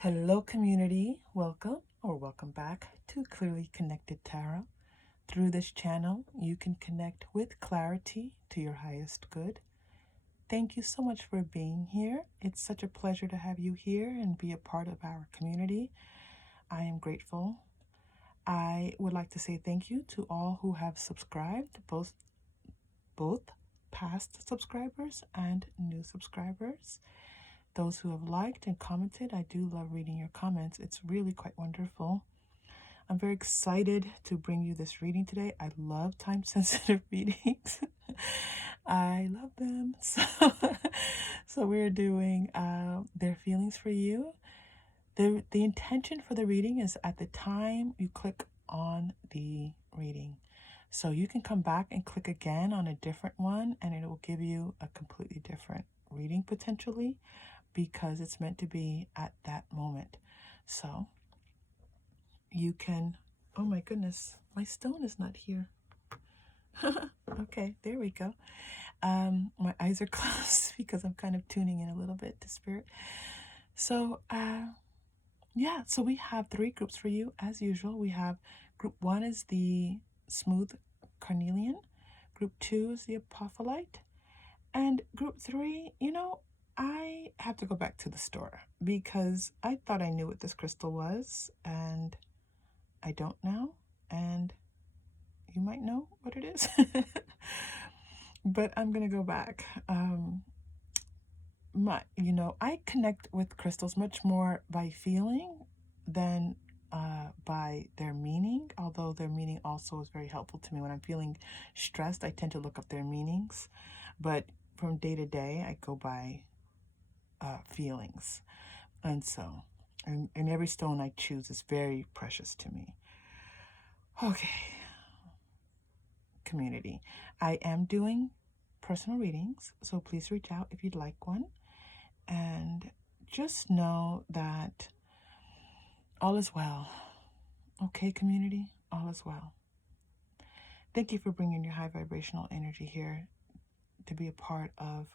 Hello, community. Welcome back to Clearly Connected Tarot. Through this channel, you can connect with clarity to your highest good. Thank you so much for being here. It's such a pleasure to have you here and be a part of our community. I am grateful. I would like to say thank you to all who have subscribed, both past subscribers and new subscribers. Those who have liked and commented, I do love reading your comments. It's really quite wonderful. I'm very excited to bring you this reading today. I love time-sensitive readings. I love them. So we're doing their feelings for you. The intention for the reading is at the time you click on the reading. So you can come back and click again on a different one and it will give you a completely different reading potentially, because it's meant to be at that moment. So you can, oh my goodness, my stone is not here. Okay, there we go. My eyes are closed because I'm kind of tuning in a little bit to spirit. So yeah, so we have 3 groups for you as usual. We have group 1 is the smooth Carnelian, group 2 is the Apophyllite, and group 3, I have to go back to the store because I thought I knew what this crystal was, and I don't now, and you might know what it is. But I'm gonna go back. I connect with crystals much more by feeling than by their meaning, although their meaning also is very helpful to me. When I'm feeling stressed, I tend to look up their meanings, but from day to day, I go by feelings. And so, and every stone I choose is very precious to me. Okay, community. I am doing personal readings, so please reach out if you'd like one. And just know that all is well. Okay, community, all is well. Thank you for bringing your high vibrational energy here to be a part of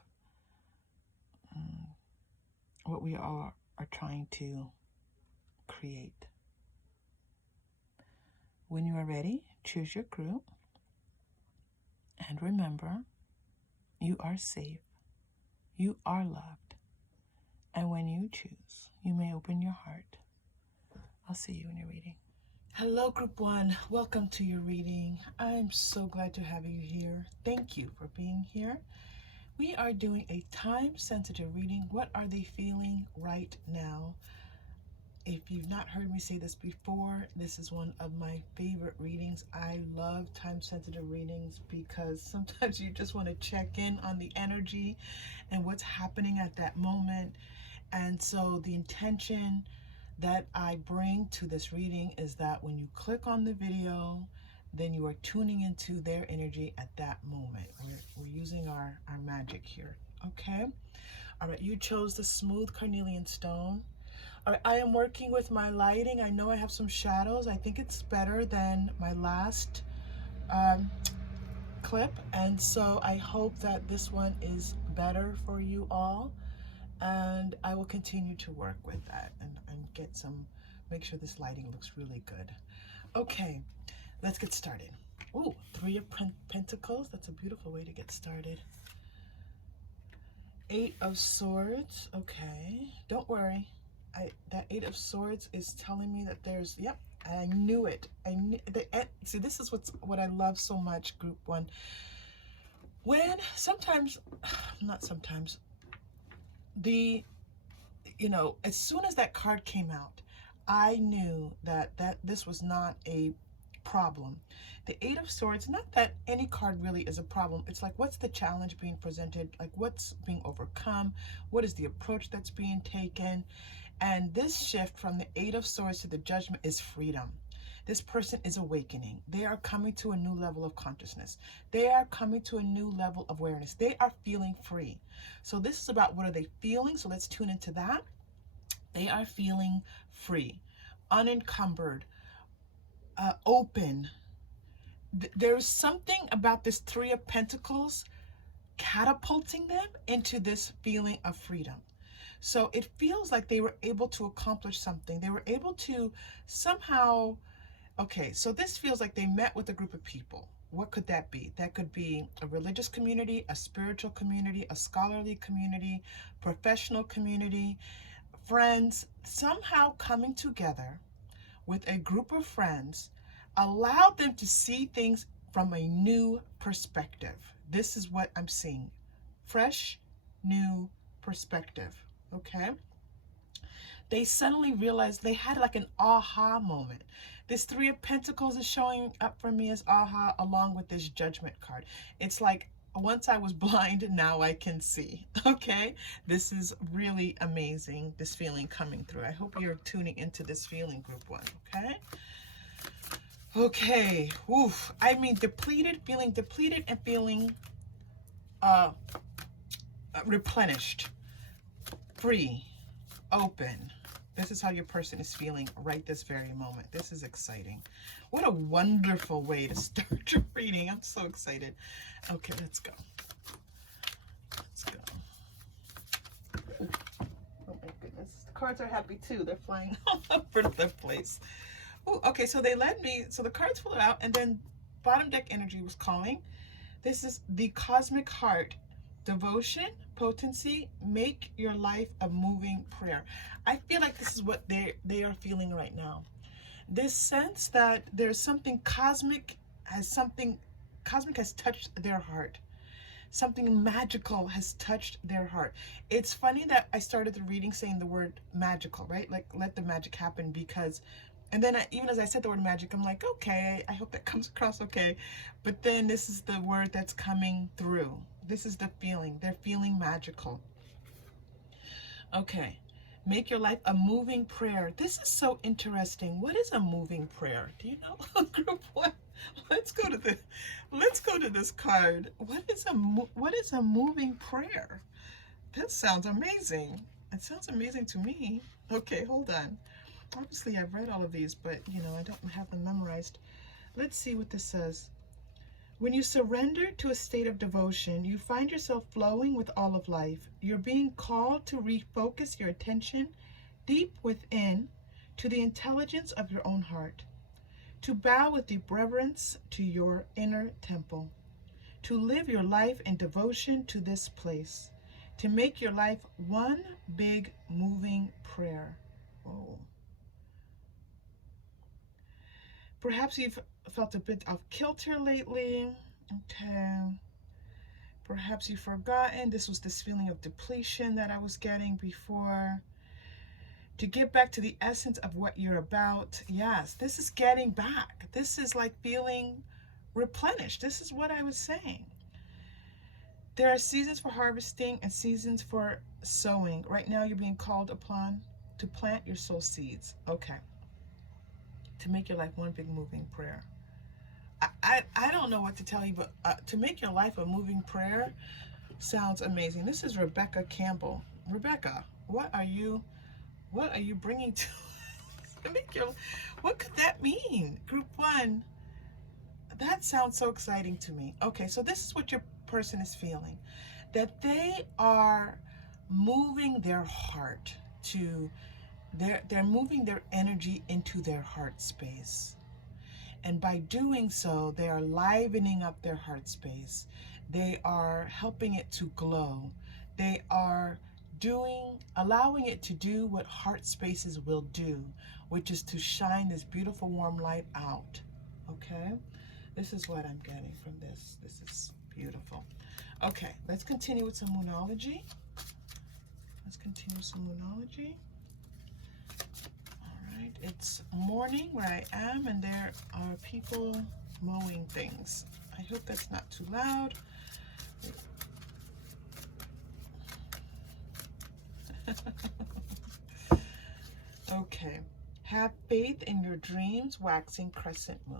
what we all are trying to create. When you are ready, choose your group. And remember, you are safe. You are loved. And when you choose, you may open your heart. I'll see you in your reading. Hello, group 1. Welcome to your reading. I'm so glad to have you here. Thank you for being here. We are doing a time-sensitive reading. What are they feeling right now? If you've not heard me say this before, this is one of my favorite readings. I love time-sensitive readings because sometimes you just want to check in on the energy and what's happening at that moment. And so the intention that I bring to this reading is that when you click on the video, then you are tuning into their energy at that moment. We're using our magic here, okay? All right, you chose the smooth Carnelian stone. All right, I am working with my lighting. I know I have some shadows. I think it's better than my last clip, and so I hope that this one is better for you all. And I will continue to work with that and make sure this lighting looks really good. Okay, let's get started. Ooh, 3 of Pentacles. That's a beautiful way to get started. 8 of Swords. Okay, don't worry. That 8 of Swords is telling me that there's, yep, I knew it. See, this is what I love so much, group 1. When sometimes, not sometimes, as soon as that card came out, I knew that this was not a problem. The 8 of Swords, not that any card really is a problem. It's like, what's the challenge being presented? Like, what's being overcome? What is the approach that's being taken? And this shift from the 8 of Swords to the Judgment is freedom. This person is awakening. They are coming to a new level of consciousness. They are coming to a new level of awareness. They are feeling free. So this is about, what are they feeling? So let's tune into that. They are feeling free, unencumbered, open. There's something about this 3 of Pentacles catapulting them into this feeling of freedom. So it feels like they were able to accomplish something. They were able to somehow, okay, so this feels like they met with a group of people. What could that be? That could be a religious community, a spiritual community, a scholarly community, professional community, friends, somehow coming together with a group of friends allowed them to see things from a new perspective. This is what I'm seeing. Fresh, new perspective. Okay? They suddenly realized they had like an aha moment. This Three of Pentacles is showing up for me as aha, along with this Judgment card. It's like, once I was blind, now I can see. Okay? This is really amazing, this feeling coming through. I hope you're tuning into this feeling, group one. Okay? Okay. Oof. I mean, depleted, feeling depleted, and feeling replenished, free, open. This is how your person is feeling right this very moment. This is exciting. What a wonderful way to start your reading. I'm so excited. Okay, let's go. Let's go. Oh my goodness. The cards are happy too. They're flying all over the place. Ooh, okay, so they led me. So the cards flew out, and then bottom deck energy was calling. This is the cosmic heart. Devotion, potency, make your life a moving prayer. I feel like this is what they are feeling right now. This sense that there's something cosmic has touched their heart. Something magical has touched their heart. It's funny that I started the reading saying the word magical, right? Like, let the magic happen, because, and then even as I said the word magic, I'm like, okay, I hope that comes across okay. But then this is the word that's coming through. This is the feeling. They're feeling magical. Okay. Make your life a moving prayer. This is so interesting. What is a moving prayer? Do you know? Group one. Let's go to this card. What is a moving prayer? This sounds amazing. It sounds amazing to me. Okay, hold on. Obviously, I've read all of these, but I don't have them memorized. Let's see what this says. When you surrender to a state of devotion, you find yourself flowing with all of life. You're being called to refocus your attention deep within to the intelligence of your own heart, to bow with deep reverence to your inner temple, to live your life in devotion to this place, to make your life one big moving prayer. Oh. Perhaps you've felt a bit off kilter lately. Okay. Perhaps you've forgotten. This was this feeling of depletion that I was getting before. To get back to the essence of what you're about. Yes, this is getting back. This is like feeling replenished. This is what I was saying. There are seasons for harvesting and seasons for sowing. Right now you're being called upon to plant your soul seeds. Okay. To make your life one big moving prayer. I don't know what to tell you, but to make your life a moving prayer sounds amazing. This is Rebecca Campbell. Rebecca, what are you bringing to make your, what could that mean? Group one, that sounds so exciting to me. Okay, so this is what your person is feeling, that they are moving their heart to, they're moving their energy into their heart space. And by doing so, they are livening up their heart space. They are helping it to glow. They are allowing it to do what heart spaces will do, which is to shine this beautiful warm light out. Okay? This is what I'm getting from this. This is beautiful. Okay, let's continue with some moonology. It's morning where I am, and there are people mowing things. I hope that's not too loud. Okay. Have faith in your dreams, waxing crescent moon.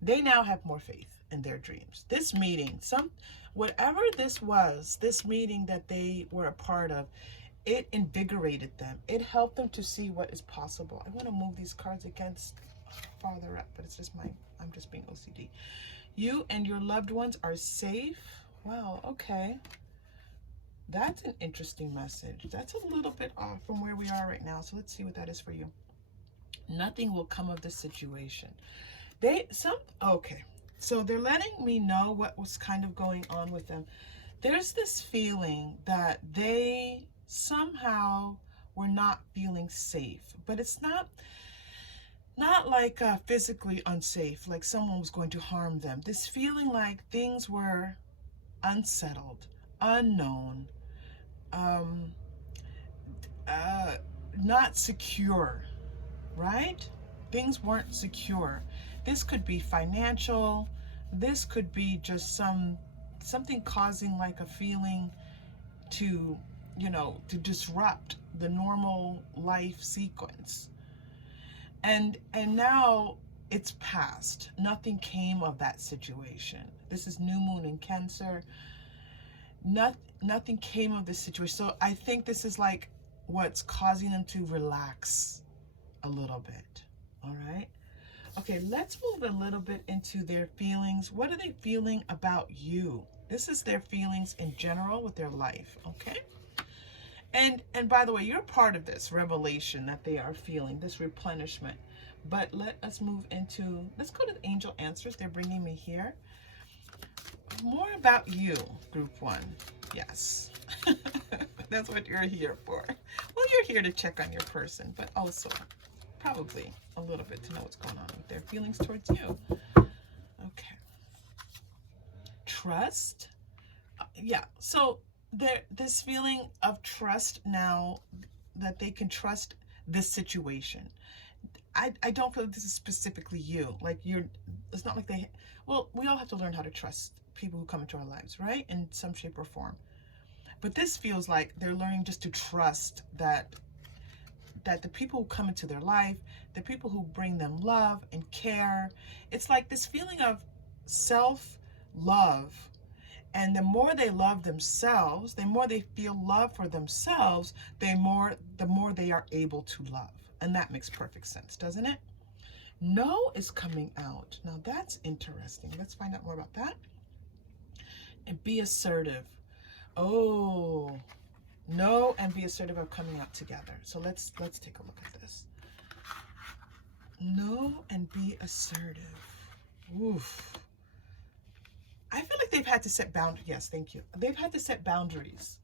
They now have more faith in their dreams. This meeting, whatever this was, this meeting that they were a part of, it invigorated them. It helped them to see what is possible. I want to move these cards against farther up, but it's just I'm just being OCD. You and your loved ones are safe. Wow, okay. That's an interesting message. That's a little bit off from where we are right now. So let's see what that is for you. Nothing will come of this situation. Okay. So they're letting me know what was kind of going on with them. There's this feeling that they somehow were not feeling safe, but it's not like physically unsafe, like someone was going to harm them. This feeling like things were unsettled, unknown, um, not secure, right? Things weren't secure. This could be financial. This could be just something causing like a feeling to, to disrupt the normal life sequence. And now it's past. Nothing came of that situation. This is new moon in Cancer. Nothing came of this situation. So I think this is like what's causing them to relax a little bit. All right. Okay, let's move a little bit into their feelings. What are they feeling about you? This is their feelings in general with their life. Okay. And by the way, you're part of this revelation that they are feeling, this replenishment. But let us move into, let's go to the angel answers. They're bringing me here. More about you, group 1. Yes. That's what you're here for. Well, you're here to check on your person, but also probably a little bit to know what's going on with their feelings towards you. Okay. Trust. Yeah. So this feeling of trust now, that they can trust this situation. I don't feel like this is specifically you. Like it's not like well, we all have to learn how to trust people who come into our lives, right? In some shape or form. But this feels like they're learning just to trust that the people who come into their life, the people who bring them love and care, it's like this feeling of self-love. And the more they love themselves, the more they feel love for themselves, the more they are able to love. And that makes perfect sense, doesn't it? No is coming out. Now that's interesting. Let's find out more about that. And be assertive. Oh, no and be assertive are coming out together. So let's take a look at this. No and be assertive. Oof. I feel like they've had to set boundaries. Yes, thank you. They've had to set boundaries.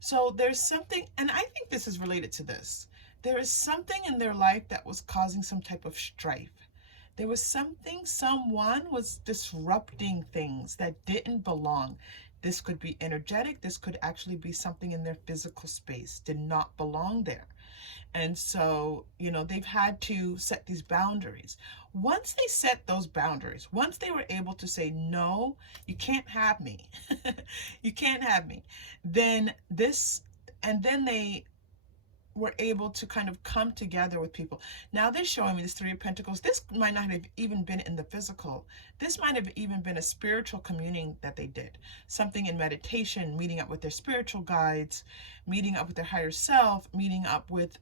So there's something, and I think this is related to this. There is something in their life that was causing some type of strife. There was someone was disrupting things that didn't belong. This could be energetic. This could actually be something in their physical space, did not belong there. And so, they've had to set these boundaries. Once they set those boundaries, once they were able to say, no, you can't have me, you can't have me, then they were able to kind of come together with people. Now they're showing me this 3 of Pentacles. This might not have even been in the physical. This might have even been a spiritual communing that they did. Something in meditation, meeting up with their spiritual guides, meeting up with their higher self, meeting up with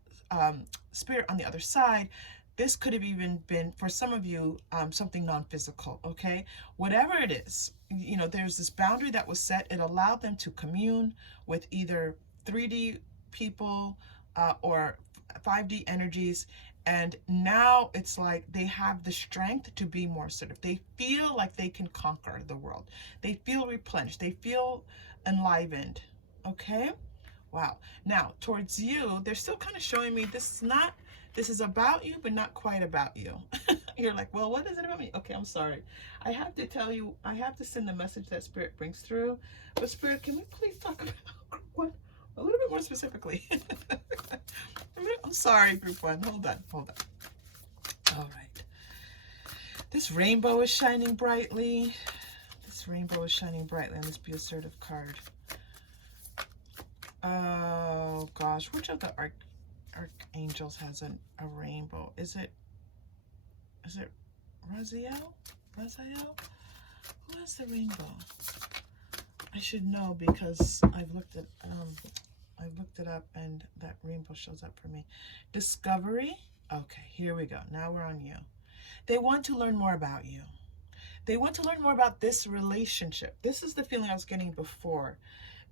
spirit on the other side. This could have even been, for some of you, something non-physical, okay? Whatever it is, there's this boundary that was set. It allowed them to commune with either 3D people, or 5D energies, and now it's like they have the strength to be more assertive. They feel like they can conquer the world. They feel replenished. They feel enlivened. Okay? Wow. Now, towards you, they're still kind of showing me this is about you, but not quite about you. You're like, well, what is it about me? Okay, I'm sorry. I have to tell you, I have to send the message that Spirit brings through. But Spirit, can we please talk about what? A little bit more specifically. I'm sorry, group 1. Hold on. All right. This rainbow is shining brightly. On this Be Assertive card. Oh, gosh. Which of the archangels has a rainbow? Is it Raziel? Who has the rainbow? I should know because I've looked it up and that rainbow shows up for me. Discovery. Okay, here we go. Now we're on you. They want to learn more about you. They want to learn more about this relationship. This is the feeling I was getting before.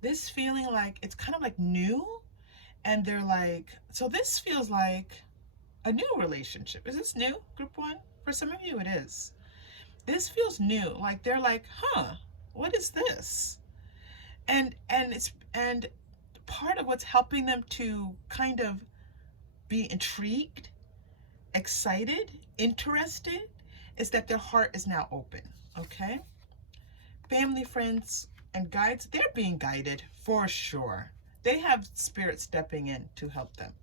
This feeling like it's kind of like new, and they're like, so this feels like a new relationship. Is this new, group one? For some of you, it is. This feels new. Like they're like, huh, what is this? And part of what's helping them to kind of be intrigued, excited, interested, is that their heart is now open. Okay? Family, friends, and guides, they're being guided for sure. They have spirit stepping in to help them,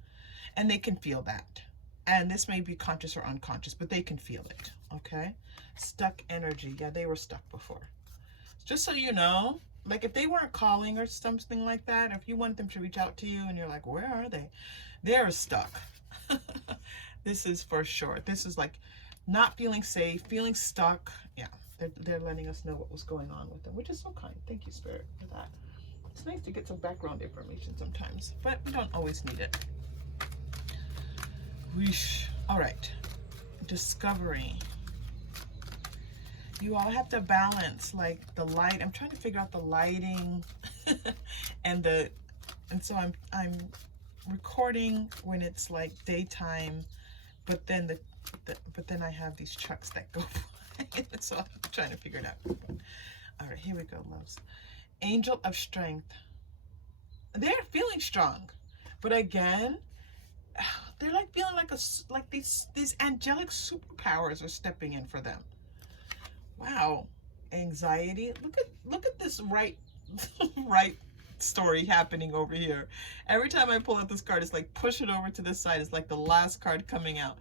and they can feel that. And this may be conscious or unconscious, but they can feel it. Okay? Stuck energy. Yeah, they were stuck before. Just so you know, like if they weren't calling or something like that, if you want them to reach out to you and you're like, where are they? They're stuck. This is for sure. This is like not feeling safe, feeling stuck. Yeah, they're letting us know what was going on with them, which is so kind. Thank you, Spirit, for that. It's nice to get some background information sometimes, but we don't always need it. Whoosh. All right. Discovery. You all have to balance like the light. I'm trying to figure out the lighting and so I'm recording when it's like daytime, but then but then I have these trucks that go by. So I'm trying to figure it out. All right, here we go, loves. Angel of strength. They're feeling strong, but again, they're like feeling like these angelic superpowers are stepping in for them. Wow. Anxiety. Look at this right story happening over here. Every time I pull out this card, it's like push it over to the side. It's like the last card coming out.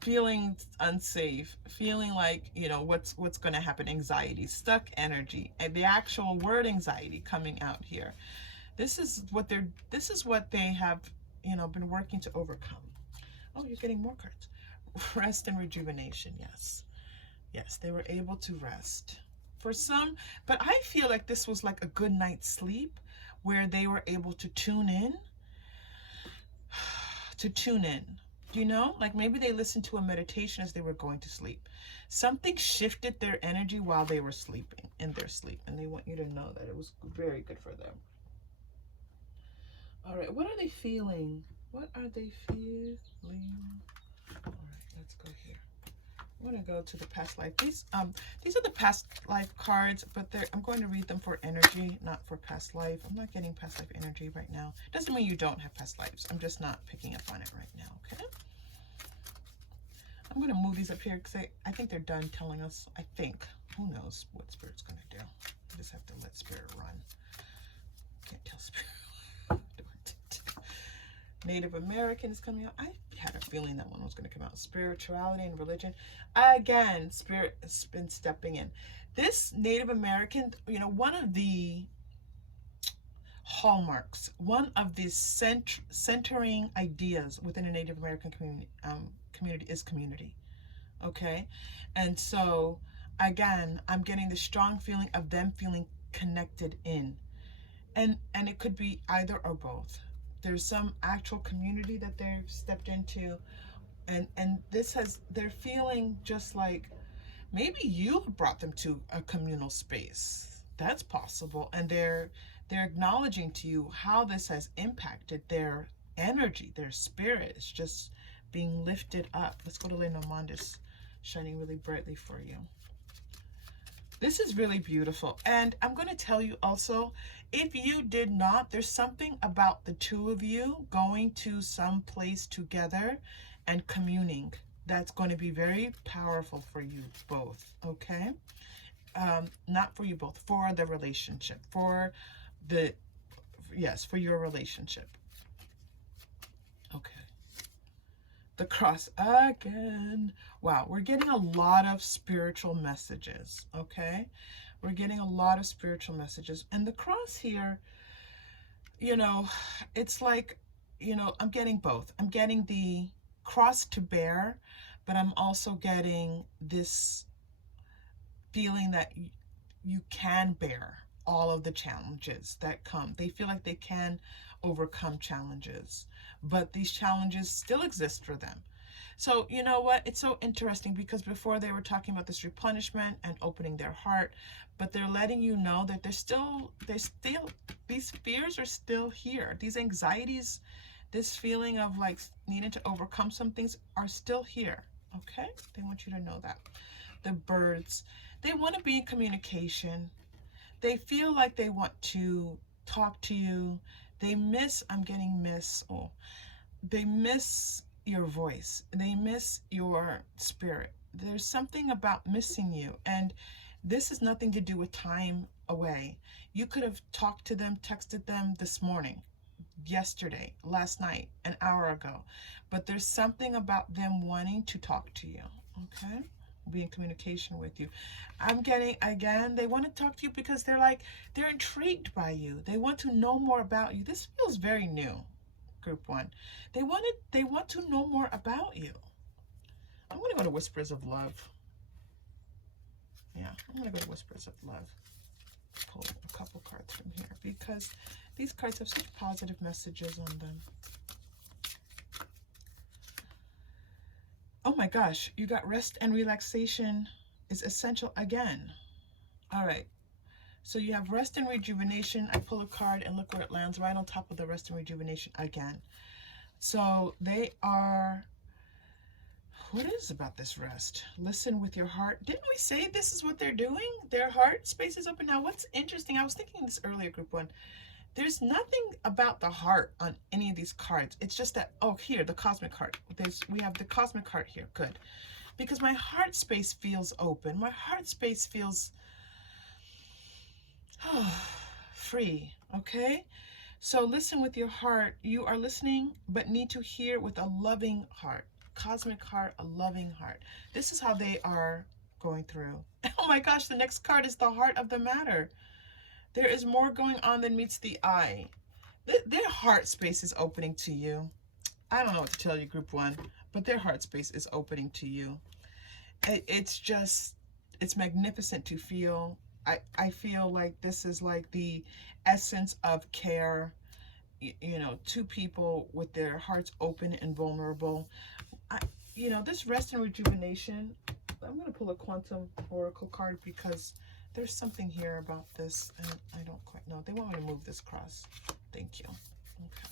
Feeling unsafe, feeling like, you know, what's going to happen. Anxiety, stuck energy, and the actual word anxiety coming out here. This is what they have, you know, been working to overcome. Oh, you're getting more cards. Rest and rejuvenation. Yes. Yes, they were able to rest. For some, but I feel like this was like a good night's sleep where they were able to tune in. Do you know? Like maybe they listened to a meditation as they were going to sleep. Something shifted their energy while they were sleeping, in their sleep. And they want you to know that it was very good for them. All right, what are they feeling? What are they feeling? All right, let's go here. I'm going to go to the past life. These are the past life cards, but I'm going to read them for energy, not for past life. I'm not getting past life energy right now. Doesn't mean you don't have past lives. I'm just not picking up on it right now, okay? I'm going to move these up here because I think they're done telling us, I think. Who knows what Spirit's going to do. I just have to let Spirit run. Can't tell Spirit. Native American is coming out. I had a feeling that one was going to come out. Spirituality and religion. Again, Spirit has been stepping in. This Native American, you know, one of the hallmarks, one of the centering ideas within a Native American community is community. Okay? And so, again, I'm getting the strong feeling of them feeling connected in. And it could be either or both. There's some actual community that they've stepped into, and they're feeling just like maybe you brought them to a communal space. That's possible. And they're acknowledging to you how this has impacted their energy, their spirit is just being lifted up. Let's go to Lenormand, is shining really brightly for you. This is really beautiful. And I'm going to tell you also, if you did not, there's something about the two of you going to some place together and communing that's going to be very powerful for you both, okay? Not for you both, for the relationship, for your relationship. Okay. The cross again. Wow, we're getting a lot of spiritual messages, okay? We're getting a lot of spiritual messages. And the cross here, you know, it's like, you know, I'm getting both. I'm getting the cross to bear, but I'm also getting this feeling that you can bear all of the challenges that come. They feel like they can overcome challenges, but these challenges still exist for them. So you know what? It's so interesting because before they were talking about this replenishment and opening their heart, but they're letting you know that these fears are still here. These anxieties, this feeling of like needing to overcome some things are still here. Okay? They want you to know that. The birds, they want to be in communication. They feel like they want to talk to you. They miss, I'm getting miss, oh, they miss your voice. They miss your spirit. There's something about missing you. And this has nothing to do with time away. You could have talked to them, texted them this morning, yesterday, last night, an hour ago. But there's something about them wanting to talk to you. Okay? Be in communication with you. I'm getting, again, they want to talk to you because they're intrigued by you. They want to know more about you. This feels very new, group 1. They want to know more about you. I'm going to go to Whispers of Love. Yeah, I'm going to go to Whispers of Love. Pull a couple cards from here because these cards have such positive messages on them. Oh my gosh, you got rest and relaxation is essential again. All right. So you have rest and rejuvenation. I pull a card and look where it lands, right on top of the rest and rejuvenation again. So they are, what is about this rest? Listen with your heart. Didn't we say this is what they're doing? Their heart space is open. Now what's interesting, I was thinking this earlier, group 1. There's nothing about the heart on any of these cards. It's just that, oh, here, the cosmic heart. We have the cosmic heart here. Good. Because my heart space feels open. My heart space feels free. Okay? So listen with your heart. You are listening, but need to hear with a loving heart. Cosmic heart, a loving heart. This is how they are going through. Oh my gosh, the next card is the heart of the matter. There is more going on than meets the eye. Their heart space is opening to you. I don't know what to tell you, group 1, but their heart space is opening to you. It's just, it's magnificent to feel. I feel like this is like the essence of care. You know, 2 people with their hearts open and vulnerable. You know, this rest and rejuvenation, I'm going to pull a quantum oracle card because there's something here about this, and I don't quite know. They want me to move this cross. Thank you. Okay.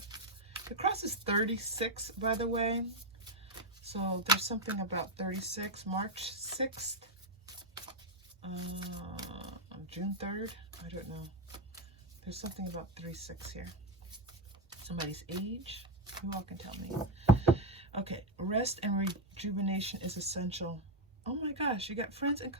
The cross is 36, by the way. So there's something about 36. March 6th. June 3rd. I don't know. There's something about 36 here. Somebody's age. You all can tell me. Okay. Rest and rejuvenation is essential. Oh my gosh. You got friends and...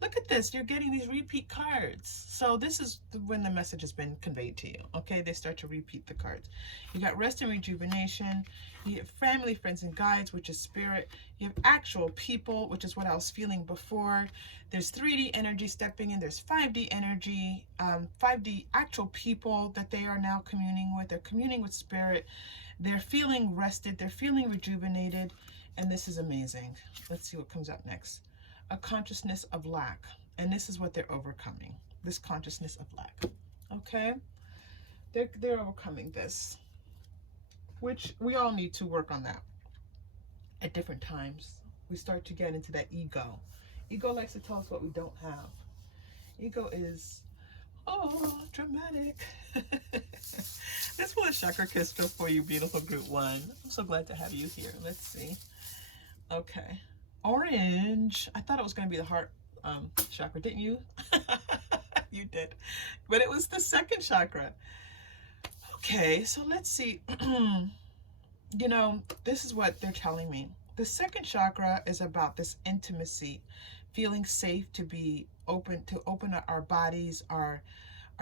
Look at this, you're getting these repeat cards. So this is when the message has been conveyed to you, okay? They start to repeat the cards. You got rest and rejuvenation. You have family, friends, and guides, which is spirit. You have actual people, which is what I was feeling before. There's 3D energy stepping in. There's 5D energy, 5D actual people that they are now communing with. They're communing with spirit. They're feeling rested. They're feeling rejuvenated. And this is amazing. Let's see what comes up next. A consciousness of lack, and this is what they're overcoming, this consciousness of lack. Okay, they're overcoming this, which we all need to work on that at different times. We start to get into that ego. Ego likes to tell us what we don't have. Ego is, oh, dramatic. Let's pull a chakra crystal for you, beautiful group 1. I'm so glad to have you here. Let's see. Okay. Orange. I thought it was going to be the heart chakra, didn't you? You did. But it was the second chakra. Okay, so let's see. You know, this is what they're telling me. The second chakra is about this intimacy, feeling safe to be open, to open our bodies, our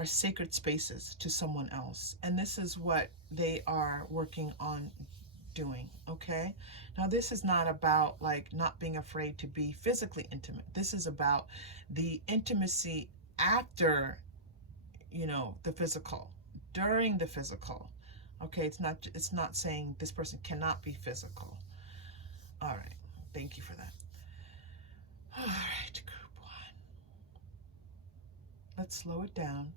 sacred spaces to someone else. And this is what they are working on doing. Okay, now this is not about like not being afraid to be physically intimate. This is about the intimacy after, you know, the physical, during the physical. Okay, it's not saying this person cannot be physical. All right, thank you for that. All right, group 1, let's slow it down.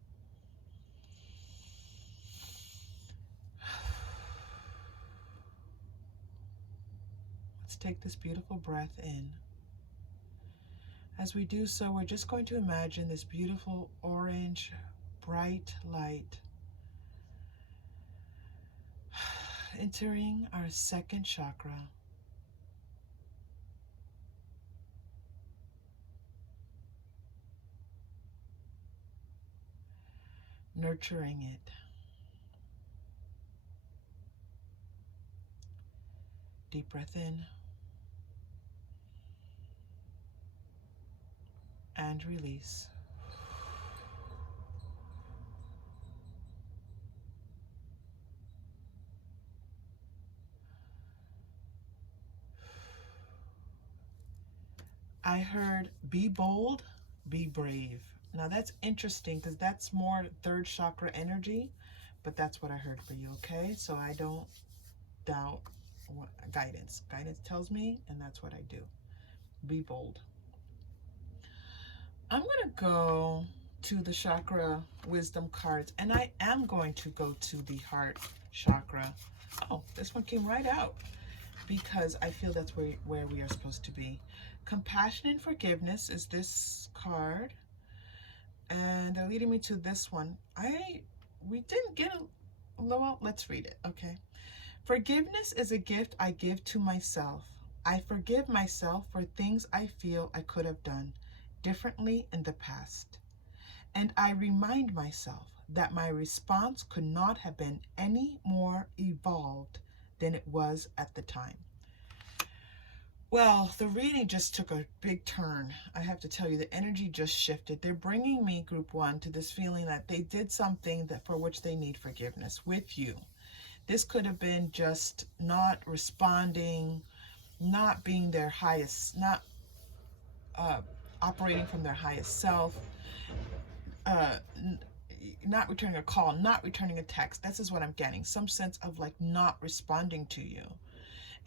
Let's take this beautiful breath in. As we do so, we're just going to imagine this beautiful orange, bright light entering our second chakra. Nurturing it. Deep breath in and release. I heard be bold, be brave. Now that's interesting because that's more third chakra energy, but that's what I heard for you, okay? So I don't doubt what guidance. Guidance tells me, and that's what I do. Be bold. I'm going to go to the chakra wisdom cards, and I am going to go to the heart chakra. Oh, this one came right out because I feel that's where we are supposed to be. Compassion and forgiveness is this card, and they're leading me to this one. We didn't get a, well, let's read it, okay? Forgiveness is a gift I give to myself. I forgive myself for things I feel I could have done differently in the past. And I remind myself that my response could not have been any more evolved than it was at the time. Well, the reading just took a big turn. I have to tell you, the energy just shifted. They're bringing me, group one, to this feeling that they did something that for which they need forgiveness with you. This could have been just not responding, not being their highest, not operating from their highest self, not returning a call, not returning a text. This is what I'm getting. Some sense of like not responding to you.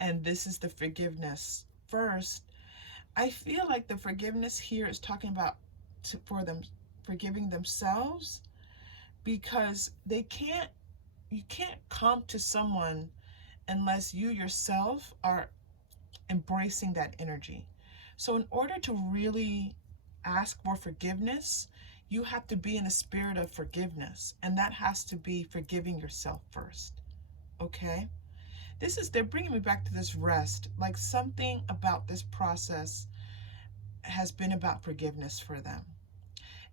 And this is the forgiveness first. I feel like the forgiveness here is talking about for them forgiving themselves, because you can't come to someone unless you yourself are embracing that energy. So in order to really ask for forgiveness, you have to be in a spirit of forgiveness, and that has to be forgiving yourself first. Okay? They're bringing me back to this rest, like something about this process has been about forgiveness for them.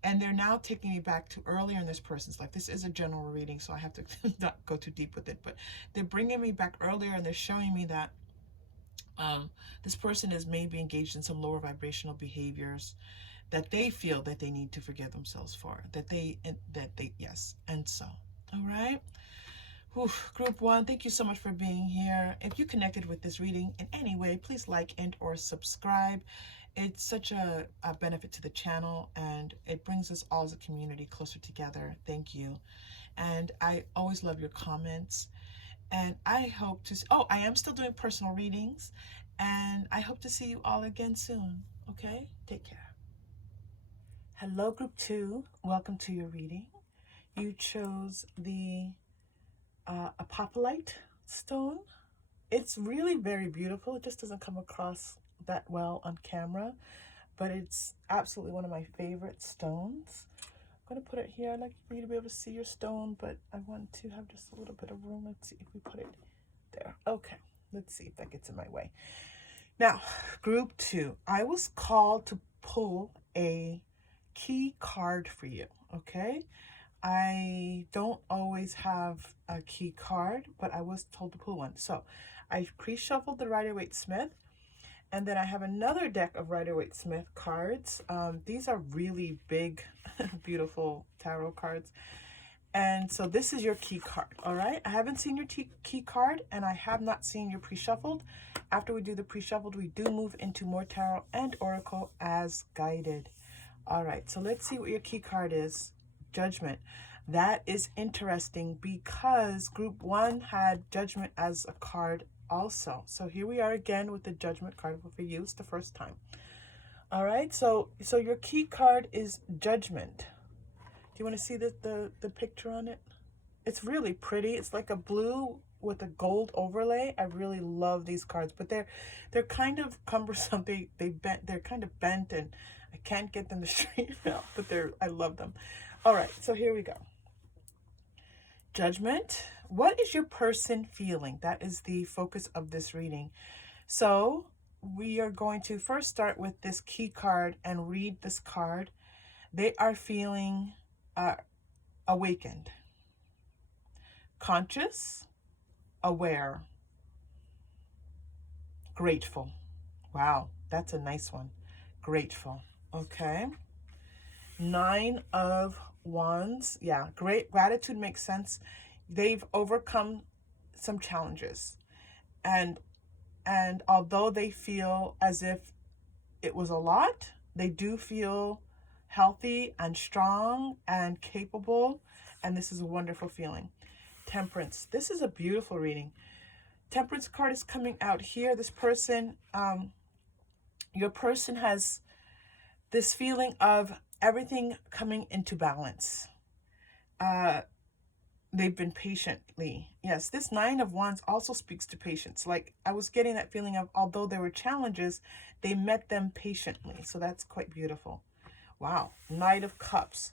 And they're now taking me back to earlier in this person's life. This is a general reading, so I have to not go too deep with it, but they're bringing me back earlier, and they're showing me that this person is maybe engaged in some lower vibrational behaviors that they feel that they need to forgive themselves for, yes. And so, all right. Whew, group one, thank you so much for being here. If you connected with this reading in any way, please like and or subscribe. It's such a benefit to the channel, and it brings us all as a community closer together. Thank you. And I always love your comments. And I hope to, I am still doing personal readings, and I hope to see you all again soon. Okay? Take care. Hello, group two. Welcome to your reading. You chose the Apophyllite stone. It's really very beautiful. It just doesn't come across that well on camera, but it's absolutely one of my favorite stones. I'm going to put it here. I'd like for you to be able to see your stone, but I want to have just a little bit of room. Let's see if we put it there. Okay, let's see if that gets in my way. Now, group two, I was called to pull a key card for you, okay? I don't always have a key card, but I was told to pull one. So I pre-shuffled the Rider-Waite-Smith, and then I have another deck of Rider-Waite-Smith cards. These are really big, beautiful tarot cards. And so this is your key card, all right? I haven't seen your key card, and I have not seen your pre-shuffled. After we do the pre-shuffled, we do move into more tarot and oracle as guided. All right, so let's see what your key card is. Judgment. That is interesting because group one had Judgment as a card also. So here we are again with the Judgment card for you. It's the first time. All right, so your key card is Judgment. Do you want to see the picture on it? It's really pretty. It's like a blue with a gold overlay. I really love these cards, but they're kind of cumbersome. They're kind of bent, and I can't get them to straighten out, but I love them. All right, so here we go. Judgment. What is your person feeling? That is the focus of this reading. So we are going to first start with this key card and read this card. They are feeling awakened, conscious, aware, grateful. Wow, that's a nice one. Grateful. Okay. 9 of Wands. Yeah, great. Gratitude makes sense. They've overcome some challenges. And although they feel as if it was a lot, they do feel healthy and strong and capable. And this is a wonderful feeling. Temperance. This is a beautiful reading. Temperance card is coming out here. This person, your person has this feeling of everything coming into balance. They've been patiently. Yes, this 9 of Wands also speaks to patience. Like, I was getting that feeling of, although there were challenges, they met them patiently. So that's quite beautiful. Wow. Knight of Cups.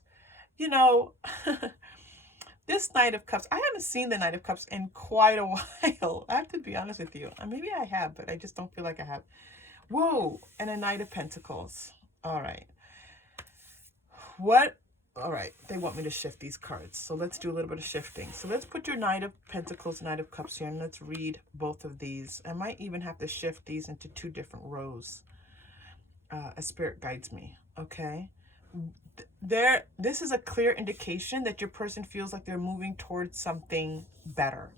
You know, this Knight of Cups, I haven't seen the Knight of Cups in quite a while. I have to be honest with you. Maybe I have, but I just don't feel like I have. Whoa. And a Knight of Pentacles. All right. All right, they want me to shift these cards. So let's do a little bit of shifting. So let's put your Knight of Pentacles, Knight of Cups here, and let's read both of these. I might even have to shift these into 2 different rows as Spirit guides me, okay? This is a clear indication that your person feels like they're moving towards something better,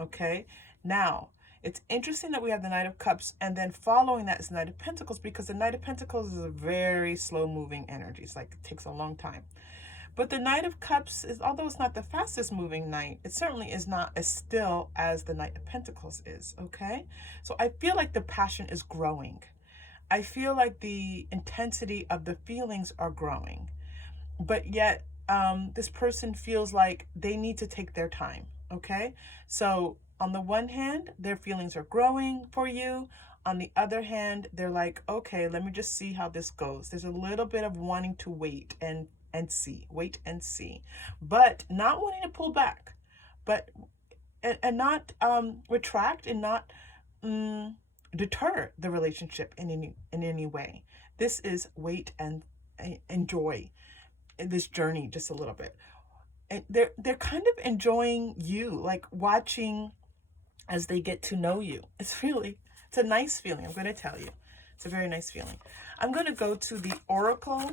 okay? Now, it's interesting that we have the Knight of Cups, and then following that is Knight of Pentacles, because the Knight of Pentacles is a very slow-moving energy. It's like it takes a long time. But the Knight of Cups is, although it's not the fastest moving knight, it certainly is not as still as the Knight of Pentacles is, okay? So I feel like the passion is growing. I feel like the intensity of the feelings are growing. But yet, this person feels like they need to take their time, okay? So on the one hand, their feelings are growing for you. On the other hand, they're like, okay, let me just see how this goes. There's a little bit of wanting to wait and see, but not wanting to pull back, but and not retract and not deter the relationship in any way. This is wait and enjoy this journey just a little bit. And they're kind of enjoying you, like watching as they get to know you. It's a nice feeling. I'm going to tell you, it's a very nice feeling. I'm going to go to the Oracle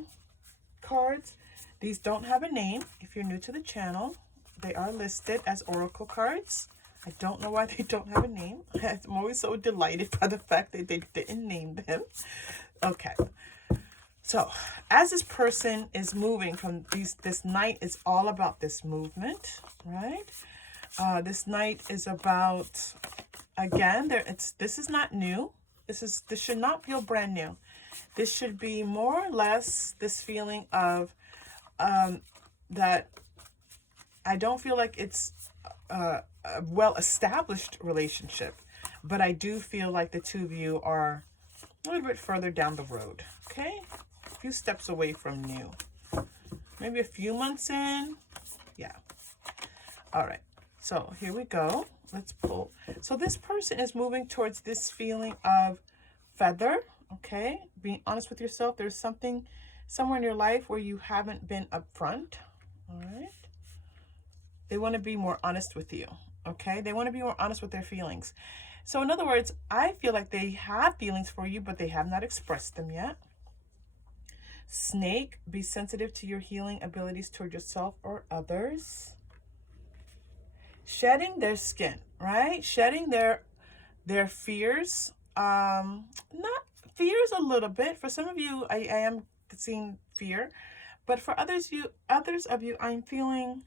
cards. These don't have a name. If you're new to the channel, they are listed as Oracle cards. I don't know why they don't have a name. I'm always so delighted by the fact that they didn't name them. Okay. So, as this person is moving from this Knight is all about this movement, right? This Knight is about, again, this is not new. This should not feel brand new. This should be more or less this feeling of that I don't feel like it's a well-established relationship, but I do feel like the two of you are a little bit further down the road, okay? A few steps away from new. Maybe a few months in. Yeah. All right. So here we go. Let's pull. So this person is moving towards this feeling of feather, okay? Being honest with yourself. There's something somewhere in your life where you haven't been upfront, all right? They want to be more honest with you, okay? They want to be more honest with their feelings. So in other words, I feel like they have feelings for you, but they have not expressed them yet. Snake, be sensitive to your healing abilities toward yourself or others. Shedding their skin, right? Shedding their fears. Not fears a little bit. For some of you, I am seeing fear. But for others of you, I'm feeling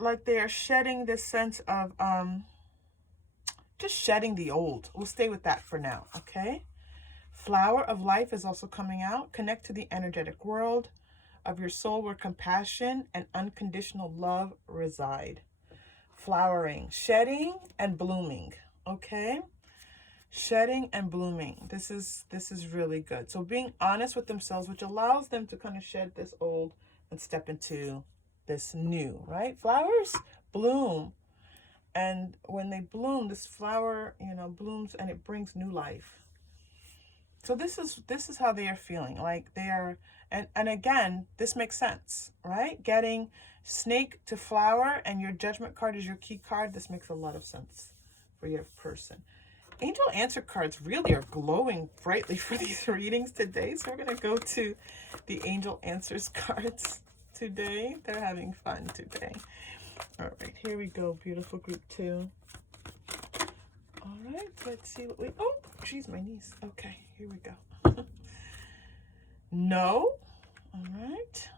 like they are shedding this sense of just shedding the old. We'll stay with that for now, okay? Flower of Life is also coming out. Connect to the energetic world of your soul where compassion and unconditional love reside. flowering, shedding and blooming. Okay, shedding and blooming. This is really good. So being honest with themselves, which allows them to kind of shed this old and step into this new, right? Flowers bloom, and when they bloom, this flower, you know, blooms and it brings new life. So this is how they are feeling. Like they are, and again, this makes sense, right? Getting snake to flower and your judgment card is your key card. This makes a lot of sense for your person. Angel answer cards really are glowing brightly for these readings today. So we're going to go to the angel answers cards today. They're having fun today. All right, here we go. Beautiful group 2. All right, let's see what we, oh, geez, my niece. Okay, here we go. No. All right.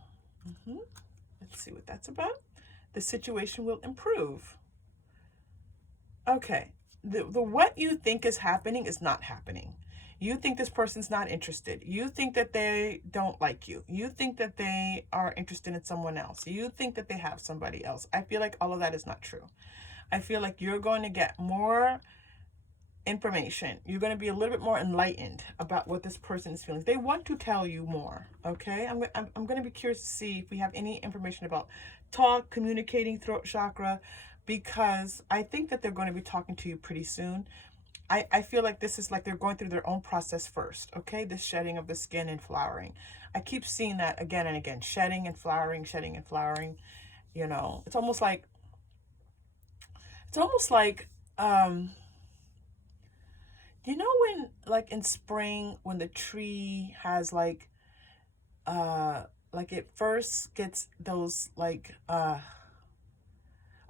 Let's see what that's about. The situation will improve. Okay. The what you think is happening is not happening. You think this person's not interested. You think that they don't like you. You think that they are interested in someone else. You think that they have somebody else. I feel like all of that is not true. I feel like you're going to get more information. You're going to be a little bit more enlightened about what this person is feeling. They want to tell you more. Okay, I'm going to be curious to see if we have any information about talk, communicating, throat chakra, because I think that they're going to be talking to you pretty soon. I feel like this is like they're going through their own process first. Okay, this shedding of the skin and flowering. I keep seeing that again and again. Shedding and flowering, shedding and flowering. You know, it's almost like you know, when like in spring, when the tree has like it first gets those like,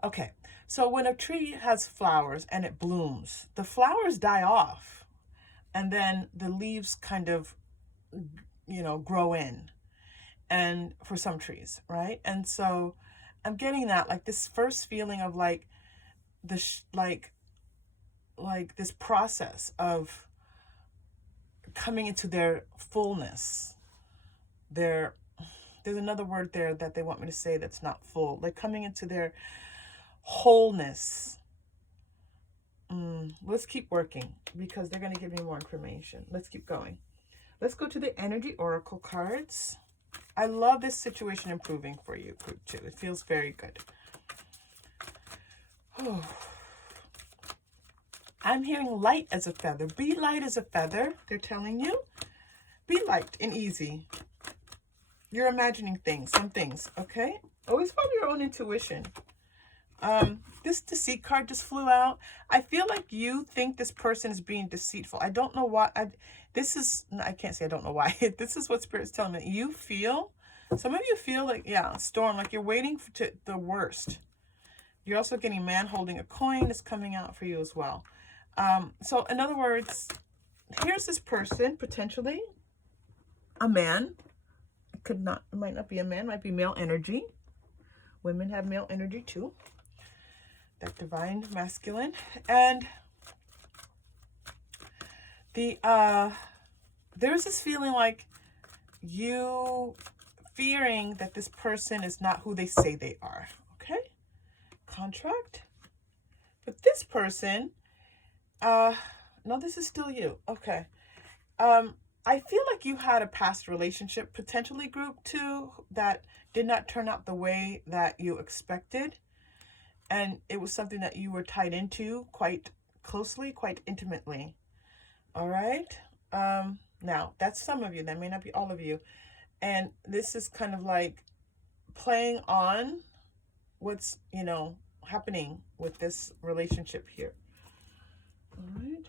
okay. So when a tree has flowers and it blooms, the flowers die off and then the leaves kind of, you know, grow in, and for some trees, right? And so I'm getting that, like this first feeling of like this, like this process of coming into their fullness. There's another word there that they want me to say that's not full, like coming into their wholeness. Let's keep working because they're going to give me more information. Let's keep going. Let's go to the energy oracle cards. I love this situation improving for you, group 2. It feels very good. Oh. I'm hearing light as a feather. Be light as a feather, they're telling you. Be light and easy. You're imagining things, some things, okay? Always follow your own intuition. This deceit card just flew out. I feel like you think this person is being deceitful. I don't know why. I can't say I don't know why. This is what Spirit's telling me. You feel, some of you feel like, yeah, storm, like you're waiting for the worst. You're also getting man holding a coin is coming out for you as well. So in other words, here's this person, potentially a man. It might not be a man, might be male energy. Women have male energy too. That divine masculine. And there's this feeling like you fearing that this person is not who they say they are. Okay? Contract. But this person, no, this is still you. Okay. I feel like you had a past relationship, potentially group 2, that did not turn out the way that you expected. And it was something that you were tied into quite closely, quite intimately. All right. Now, that's some of you. That may not be all of you. And this is kind of like playing on what's, you know, happening with this relationship here. All right.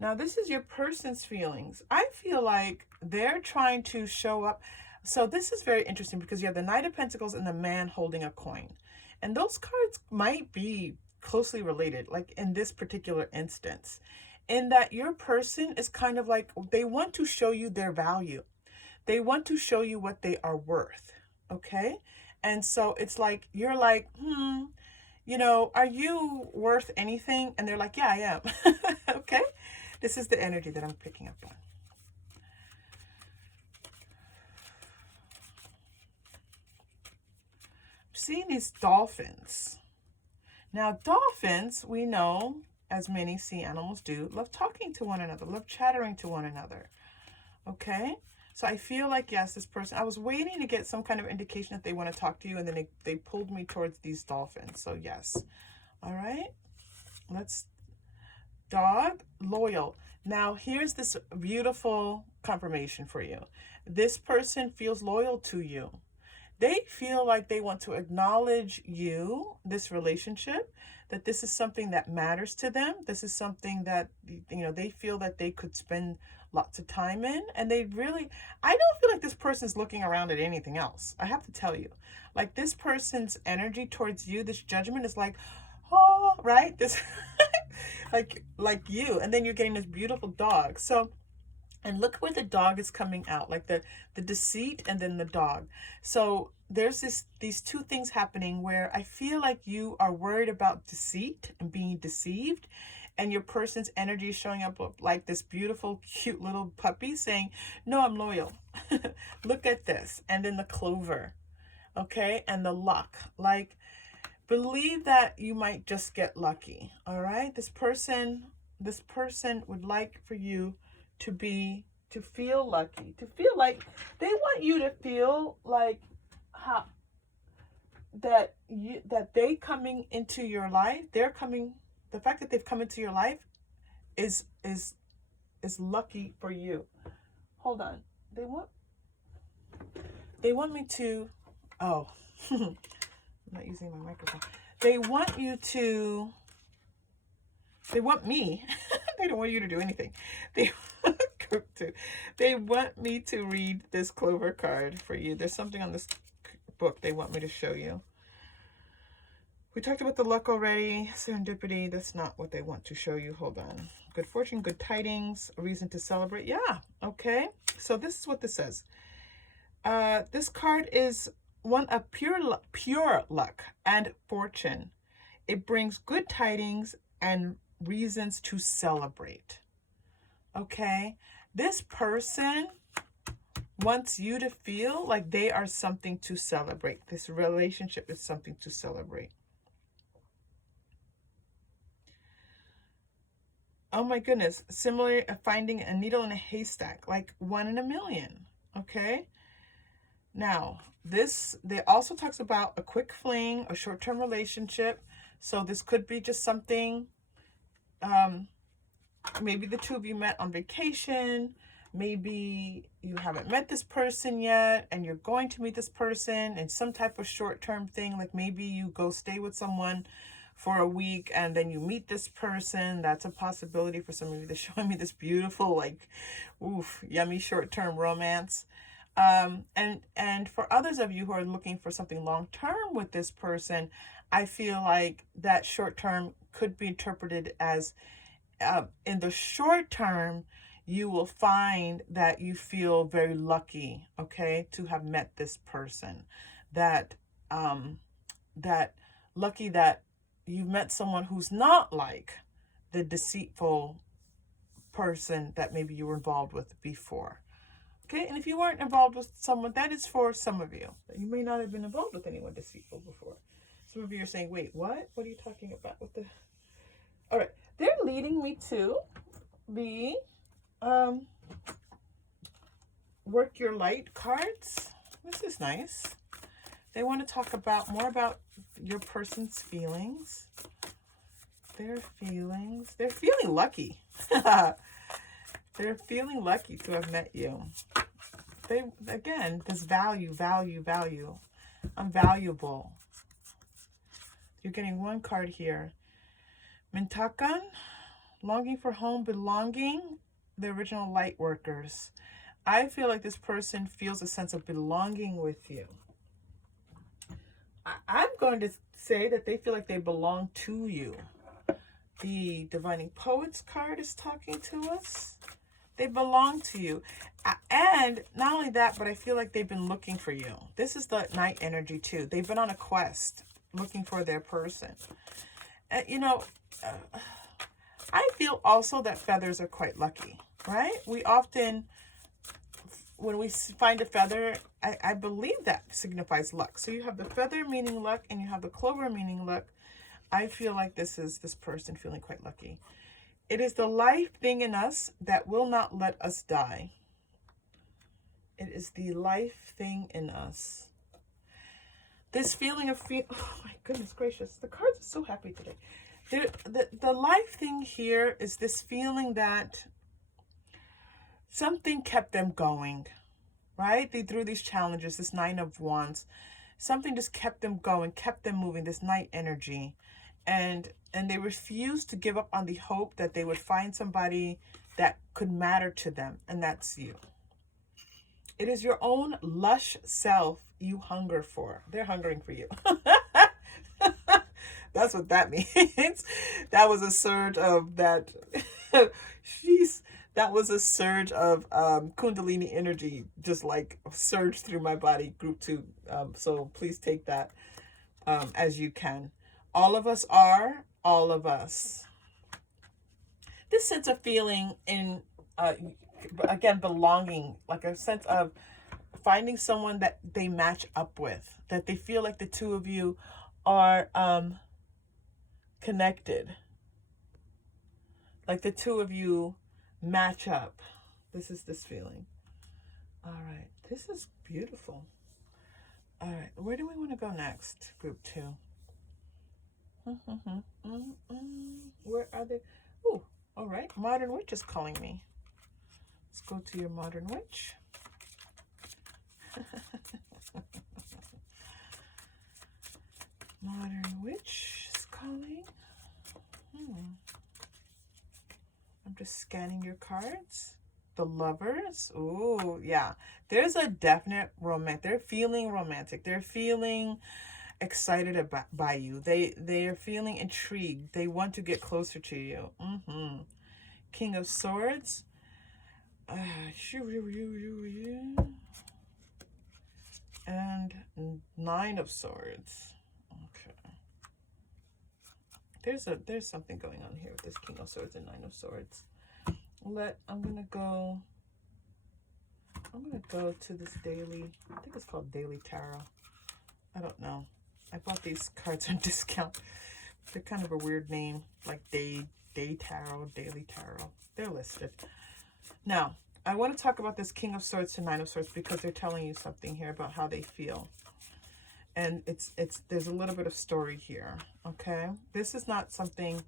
Now, this is your person's feelings. I feel like they're trying to show up. So this is very interesting because you have the Knight of Pentacles and the man holding a coin. And those cards might be closely related, like in this particular instance, in that your person is kind of like, they want to show you their value. They want to show you what they are worth. Okay. And so it's like, you're like, you know, are you worth anything? And they're like, yeah, I am. Okay. This is the energy that I'm picking up on. I'm seeing these dolphins. Now, dolphins, we know, as many sea animals do, love talking to one another, love chattering to one another. Okay? So I feel like, yes, this person, I was waiting to get some kind of indication that they want to talk to you, and then they pulled me towards these dolphins. So yes. All right. Let's, dog, loyal. Now, here's this beautiful confirmation for you. This person feels loyal to you. They feel like they want to acknowledge you, this relationship, that this is something that matters to them. This is something that, they feel that they could spend lots of time in. And they really, I don't feel like this person's looking around at anything else. I have to tell you, like, this person's energy towards you, this judgment is like, oh, right? This, like you. And then you're getting this beautiful dog. So, and look where the dog is coming out, like the deceit and then the dog. So there's these two things happening where I feel like you are worried about deceit and being deceived, and your person's energy is showing up like this beautiful, cute little puppy saying, no, I'm loyal. Look at this. And then the clover, okay? And the luck. Like, believe that you might just get lucky, all right? This person would like for you to feel lucky, to feel like they want you to feel like that they coming into your life, the fact that they've come into your life is lucky for you. Hold on. They want me to, oh, I'm not using my microphone. They want me. They don't want you to do anything. They want me to read this clover card for you. There's something on this book they want me to show you. We talked about the luck already. Serendipity, that's not what they want to show you. Hold on. Good fortune, good tidings, a reason to celebrate. Yeah, okay. So this is what this says. This card is one of pure luck and fortune. It brings good tidings and reasons to celebrate. Okay? This person wants you to feel like they are something to celebrate. This relationship is something to celebrate. Oh my goodness. Similar to finding a needle in a haystack, like 1 in a million. Okay? Now, they also talks about a quick fling, a short-term relationship. So this could be just something, maybe the two of you met on vacation. Maybe you haven't met this person yet and you're going to meet this person in some type of short-term thing. Like maybe you go stay with someone for a week and then you meet this person. That's a possibility for some of you. They're showing me this beautiful, like, yummy short-term romance. And for others of you who are looking for something long-term with this person, I feel like that short-term could be interpreted as, in the short term, you will find that you feel very lucky, okay, to have met this person. That lucky that you've met someone who's not like the deceitful person that maybe you were involved with before. Okay, and if you weren't involved with someone, that is for some of you. You may not have been involved with anyone deceitful before. Some of you are saying, wait, what? What are you talking about? All right, they're leading me to the Work Your Light cards. This is nice. They want to talk more about your person's feelings. Their feelings. They're feeling lucky. They're feeling lucky to have met you. Again, this value. I'm valuable. You're getting one card here. Mintakan, longing for home, belonging, the original light workers. I feel like this person feels a sense of belonging with you. I'm going to say that they feel like they belong to you. The Divining Poets card is talking to us. They belong to you. And not only that, but I feel like they've been looking for you. This is the night energy too. They've been on a quest looking for their person. I feel also that feathers are quite lucky, right? We often, when we find a feather, I believe that signifies luck. So you have the feather meaning luck and you have the clover meaning luck. I feel like this is this person feeling quite lucky. It is the life thing in us that will not let us die. It is the life thing in us. This feeling of oh my goodness gracious, the cards are so happy today. The life thing here is this feeling that something kept them going, right? They through these challenges, this Nine of Wands, something just kept them going, kept them moving, this night energy. And they refused to give up on the hope that they would find somebody that could matter to them, and that's you. It is your own lush self you hunger for. They're hungering for you. That's what that means. That was a surge of that. Jeez. That was a surge of Kundalini energy, just like surged through my body, group 2. So please take that as you can. All of us are, all of us. This sense of feeling in, again, belonging, like a sense of finding someone that they match up with, that they feel like the two of you are connected. Like the two of you match up. This is this feeling. All right. This is beautiful. All right. Where do we want to go next? Group 2. Where are they? Oh, all right. Modern Witch is calling me. Let's go to your Modern Witch. Modern Witch is calling. I'm just scanning your cards. The Lovers. Oh, yeah. There's a definite romance. They're feeling romantic. They're feeling excited by you. They are feeling intrigued. They want to get closer to you. King of Swords. And Nine of Swords. Okay. There's something going on here with this King of Swords and Nine of Swords. I'm gonna go to this daily, I think it's called Daily Tarot. I don't know. I bought these cards on discount. They're kind of a weird name, like Day Tarot, Daily Tarot. They're listed. Now, I want to talk about this King of Swords to Nine of Swords because they're telling you something here about how they feel. And there's a little bit of story here, okay? This is not something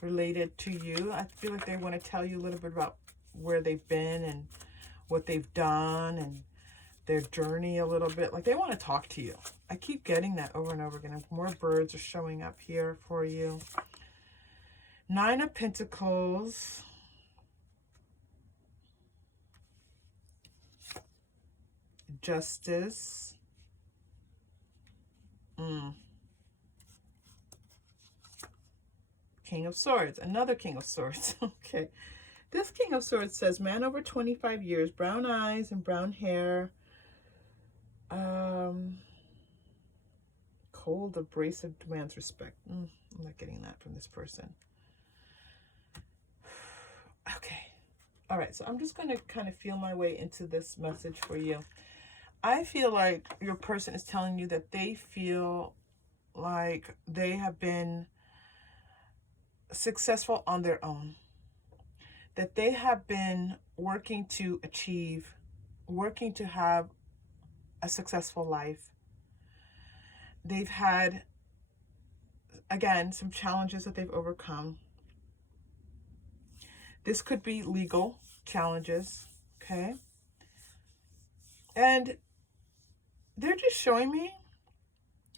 related to you. I feel like they want to tell you a little bit about where they've been and what they've done and their journey a little bit. Like they want to talk to you. I keep getting that over and over again. More birds are showing up here for you. Nine of Pentacles. Justice. King of Swords. Another King of Swords. Okay. This King of Swords says, man over 25 years, brown eyes and brown hair. Cold, abrasive, demands respect. I'm not getting that from this person. Okay. All right. So I'm just going to kind of feel my way into this message for you. I feel like your person is telling you that they feel like they have been successful on their own. That they have been working to achieve, working to have a successful life. They've had, again, some challenges that they've overcome. This could be legal challenges, okay? And they're just showing me,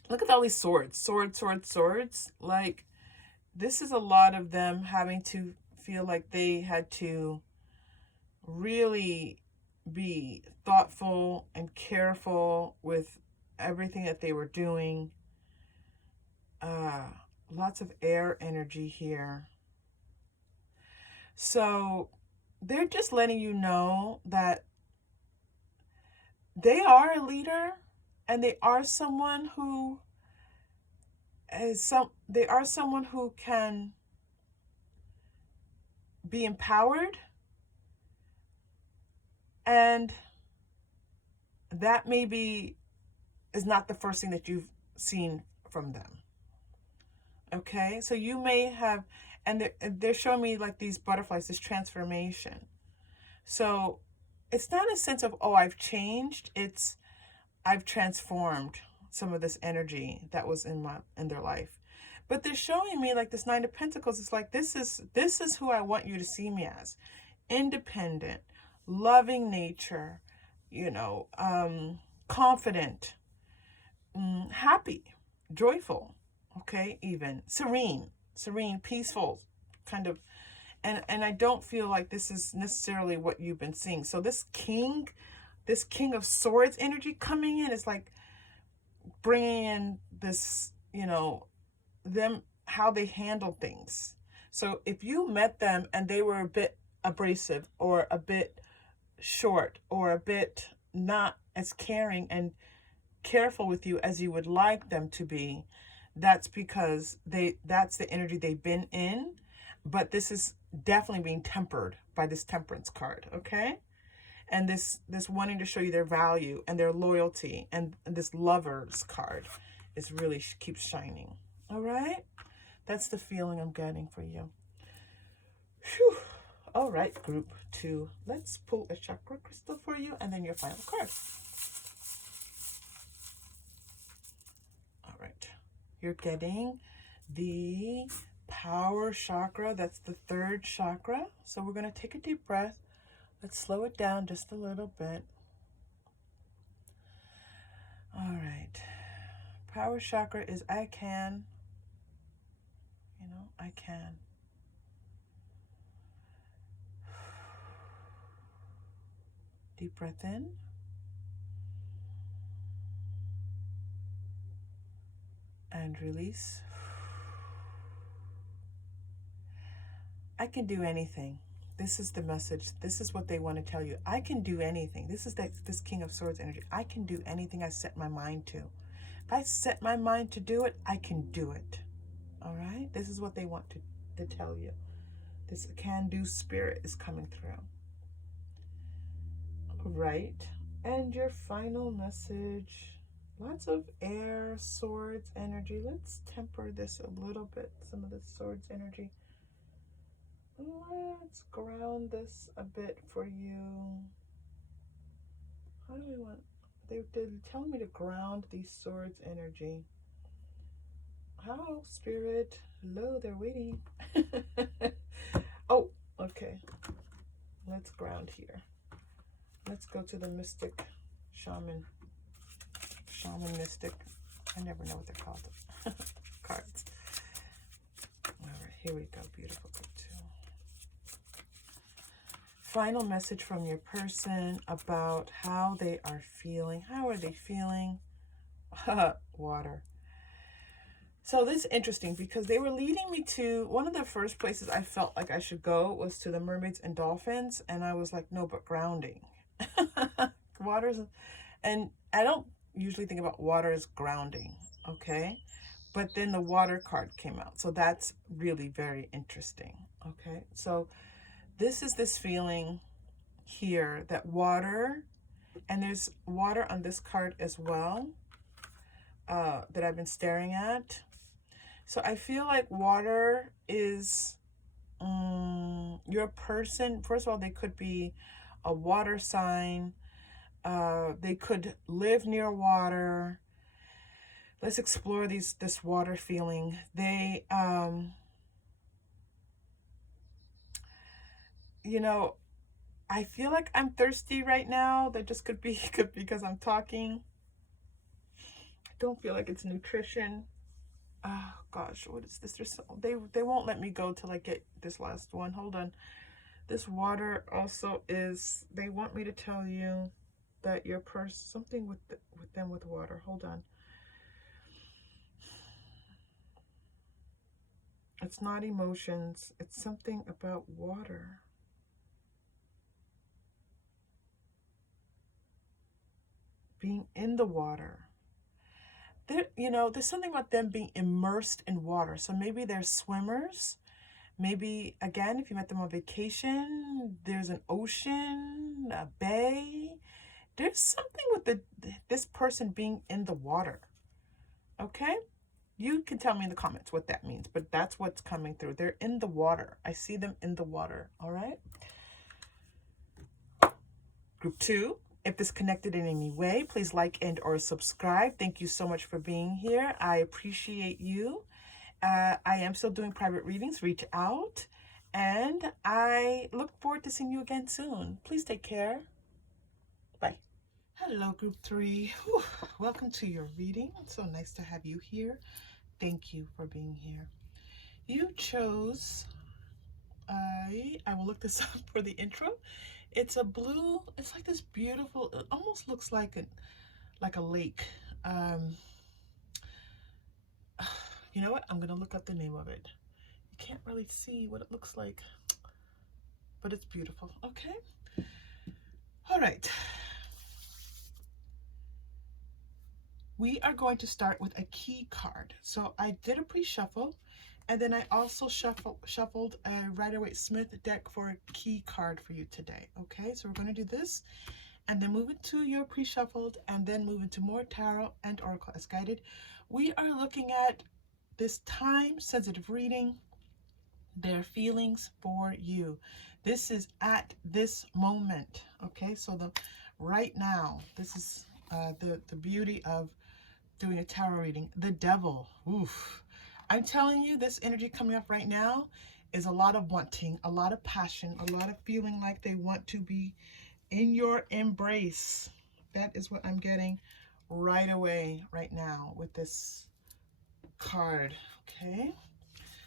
look at all these swords, swords. Like, this is a lot of them having to feel like they had to really be thoughtful and careful with everything that they were doing. Lots of air energy here. So they're just letting you know that they are a leader and they are someone who can be empowered, and that maybe is not the first thing that you've seen from them. Okay, so you may have, and they're showing me like these butterflies, this transformation. So it's not a sense of, oh, I've changed. It's I've transformed some of this energy that was in their life. But they're showing me like this Nine of Pentacles. It's like this is who I want you to see me as. Independent, loving nature, you know, confident, happy, joyful, okay, even serene, peaceful, kind of. And I don't feel like this is necessarily what you've been seeing. So this King of Swords energy coming in is like bringing in this, you know, them, how they handle things. So if you met them and they were a bit abrasive or a bit short or a bit not as caring and careful with you as you would like them to be, that's because that's the energy they've been in. But this is definitely being tempered by this Temperance card, okay? And this wanting to show you their value and their loyalty, and this Lovers card is really keeps shining. All right, that's the feeling I'm getting for you. Whew. All right, group 2, let's pull a chakra crystal for you and then your final card. All right, you're getting the power chakra. That's the 3rd chakra. So we're going to take a deep breath. Let's slow it down just a little bit. All right. Power chakra is I can. You know, I can. Deep breath in. And release. I can do anything. This is the message. This is what they want to tell you. I can do anything. This is this King of Swords energy. I can do anything I set my mind to. If I set my mind to do it, I can do it. All right? This is what they want to tell you. This can-do spirit is coming through. All right. And your final message. Lots of air, swords energy. Let's temper this a little bit. Some of the swords energy. Let's ground this a bit for you. How do we want? They're telling me to ground these swords energy. How, Spirit? Hello, they're waiting. Oh, okay. Let's ground here. Let's go to the mystic, shaman mystic. I never know what they're called. Cards. All right, here we go. Beautiful. Final message from your person about how they are feeling. How are they feeling? Water. So this is interesting because they were leading me to one of the first places I felt like I should go was to the mermaids and dolphins. And I was like, no, but grounding. Water's, and I don't usually think about water as grounding. Okay. But then the water card came out. So that's really very interesting. Okay. So this is this feeling here that water, and there's water on this card as well, that I've been staring at. So I feel like water is your person. First of all, they could be a water sign. They could live near water. Let's explore this water feeling. They, you know, I feel like I'm thirsty right now. That just could be because I'm talking. I don't feel like it's nutrition. Oh gosh, what is this? They won't let me go till I get this last one. Hold on. This water also is, they want me to tell you that your person, something with them with water. Hold on. It's not emotions. It's something about water. Being in the water. There, you know, there's something about them being immersed in water. So maybe they're swimmers. Maybe, again, if you met them on vacation, there's an ocean, a bay. There's something with this person being in the water. Okay? You can tell me in the comments what that means, but that's what's coming through. They're in the water. I see them in the water. All right. Group 2, if this connected in any way, please like and or subscribe. Thank you so much for being here. I appreciate you. I am still doing private readings. Reach out. And I look forward to seeing you again soon. Please take care. Bye. Hello, Group 3. Whew. Welcome to your reading. It's so nice to have you here. Thank you for being here. You chose, I will look this up for the intro. It's a blue, it's like this beautiful, it almost looks like a lake. You know what? I'm going to look up the name of it. You can't really see what it looks like, but it's beautiful. Okay. All right. We are going to start with a key card. So I did a pre-shuffle, and then I also shuffled a Rider-Waite-Smith deck for a key card for you today. Okay, so we're going to do this, and then move into your pre-shuffled, and then move into more tarot and oracle as guided. We are looking at this time-sensitive reading, their feelings for you. This is at this moment. Okay, so the right now, this is the beauty of doing a tarot reading. The devil. Oof. I'm telling you, this energy coming up right now is a lot of wanting, a lot of passion, a lot of feeling like they want to be in your embrace. That is what I'm getting right away, right now, with this card. Okay,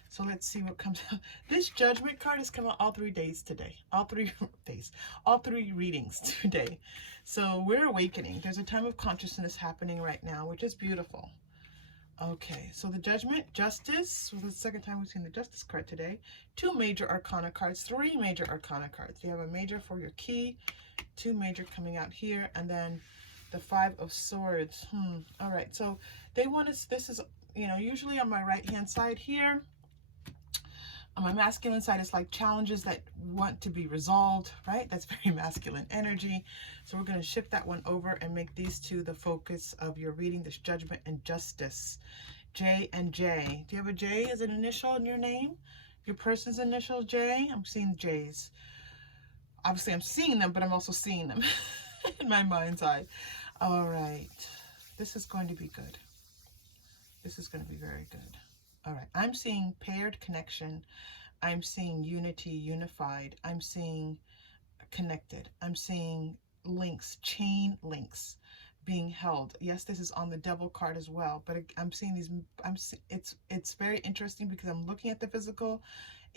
so let's see what comes out. This judgment card has come out all 3 days today. All 3 days. All 3 readings today. So we're awakening. There's a time of consciousness happening right now, which is beautiful. Okay, so the judgment, justice. Well, the second time we've seen the justice card today. 2 major arcana cards, 3 major arcana cards. You have a major for your key, 2 major coming out here, and then the 5 of swords. All right, so they want us, this is, you know, usually on my right hand side here. On my masculine side, it's like challenges that want to be resolved, right? That's very masculine energy. So we're going to shift that one over and make these 2 the focus of your reading, this judgment and justice. J and J. Do you have a J as an initial in your name? Your person's initial, J? I'm seeing J's. Obviously, I'm seeing them, but I'm also seeing them in my mind's eye. All right. This is going to be good. This is going to be very good. All right, I'm seeing paired connection. I'm seeing unity, unified. I'm seeing connected. I'm seeing links, chain links being held. Yes, this is on the devil card as well, but I'm seeing these, it's very interesting because I'm looking at the physical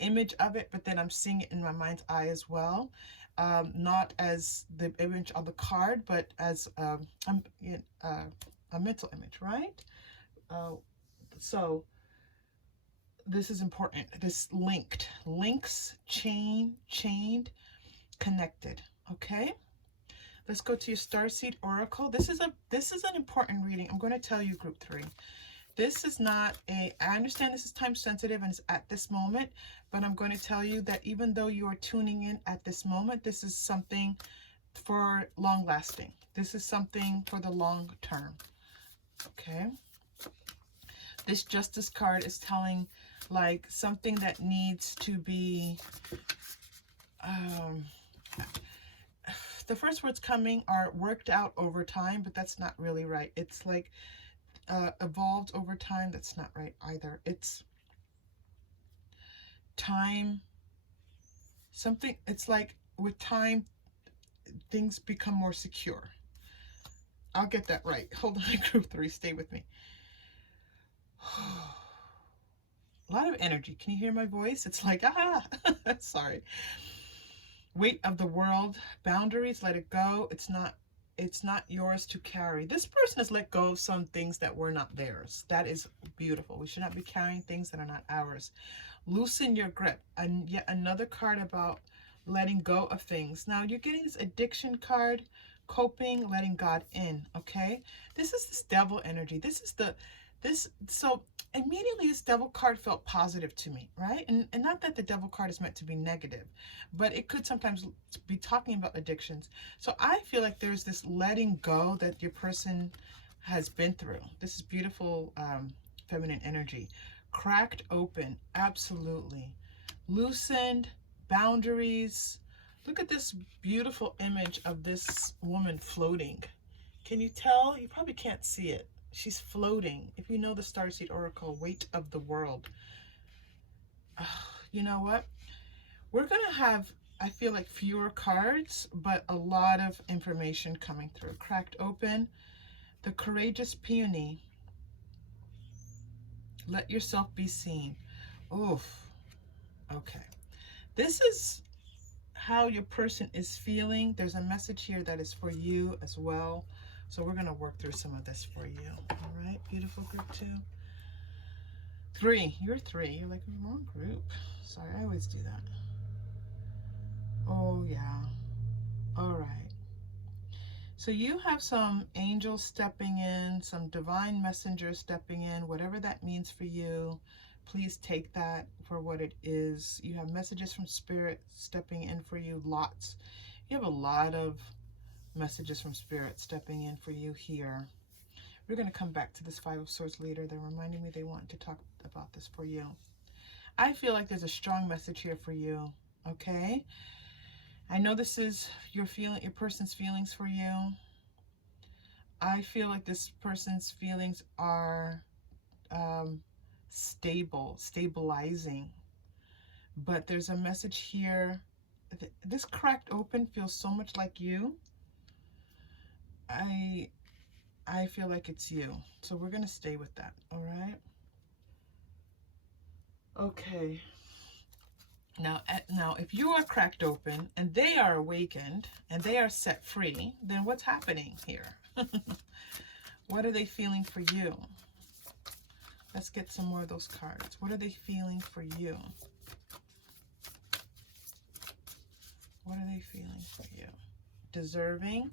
image of it, but then I'm seeing it in my mind's eye as well. Not as the image on the card, but as a mental image, right? So this is important. This linked, links, chained, connected. Okay. Let's go to your Starseed Oracle. This is an important reading. I'm going to tell you, Group 3. This is not I understand this is time sensitive and it's at this moment, but I'm going to tell you that even though you are tuning in at this moment, this is something for long lasting. This is something for the long term. Okay. This Justice card is telling like something that needs to be, the first words coming are worked out over time, but that's not really right. It's like evolved over time. That's not right either. It's time, something, it's like with time, things become more secure. I'll get that right. Hold on, Group 3, stay with me. A lot of energy. Can you hear my voice? It's like, sorry. Weight of the world, boundaries, let it go. It's not yours to carry. This person has let go of some things that were not theirs. That is beautiful. We should not be carrying things that are not ours. Loosen your grip. And yet another card about letting go of things. Now you're getting this addiction card, coping, letting God in. Okay. This is this devil energy. So immediately this devil card felt positive to me, right? And not that the devil card is meant to be negative, but it could sometimes be talking about addictions. So I feel like there's this letting go that your person has been through. This is beautiful feminine energy. Cracked open, absolutely. Loosened, boundaries. Look at this beautiful image of this woman floating. Can you tell? You probably can't see it. She's floating. If you know the Starseed Oracle, weight of the world. You know what? We're going to have, I feel like, fewer cards, but a lot of information coming through. Cracked open. The courageous peony. Let yourself be seen. Oof. Okay. This is how your person is feeling. There's a message here that is for you as well. So we're going to work through some of this for you. All right. Beautiful group 2. 3. You're 3. You're like, wrong group. Sorry, I always do that. Oh, yeah. All right. So you have some angels stepping in, some divine messengers stepping in, whatever that means for you. Please take that for what it is. You have messages from Spirit stepping in for you, lots. You have a lot of messages from Spirit stepping in for you here. We're going to come back to this 5 of Swords later. They're reminding me they want to talk about this for you. I feel like there's a strong message here for you, okay? I know this is your person's feelings for you. I feel like this person's feelings are stabilizing. But there's a message here. This cracked open feels so much like you. I feel like it's you. So we're going to stay with that, all right? Okay. Now, if you are cracked open and they are awakened and they are set free, then what's happening here? What are they feeling for you? Let's get some more of those cards. What are they feeling for you? What are they feeling for you? Deserving.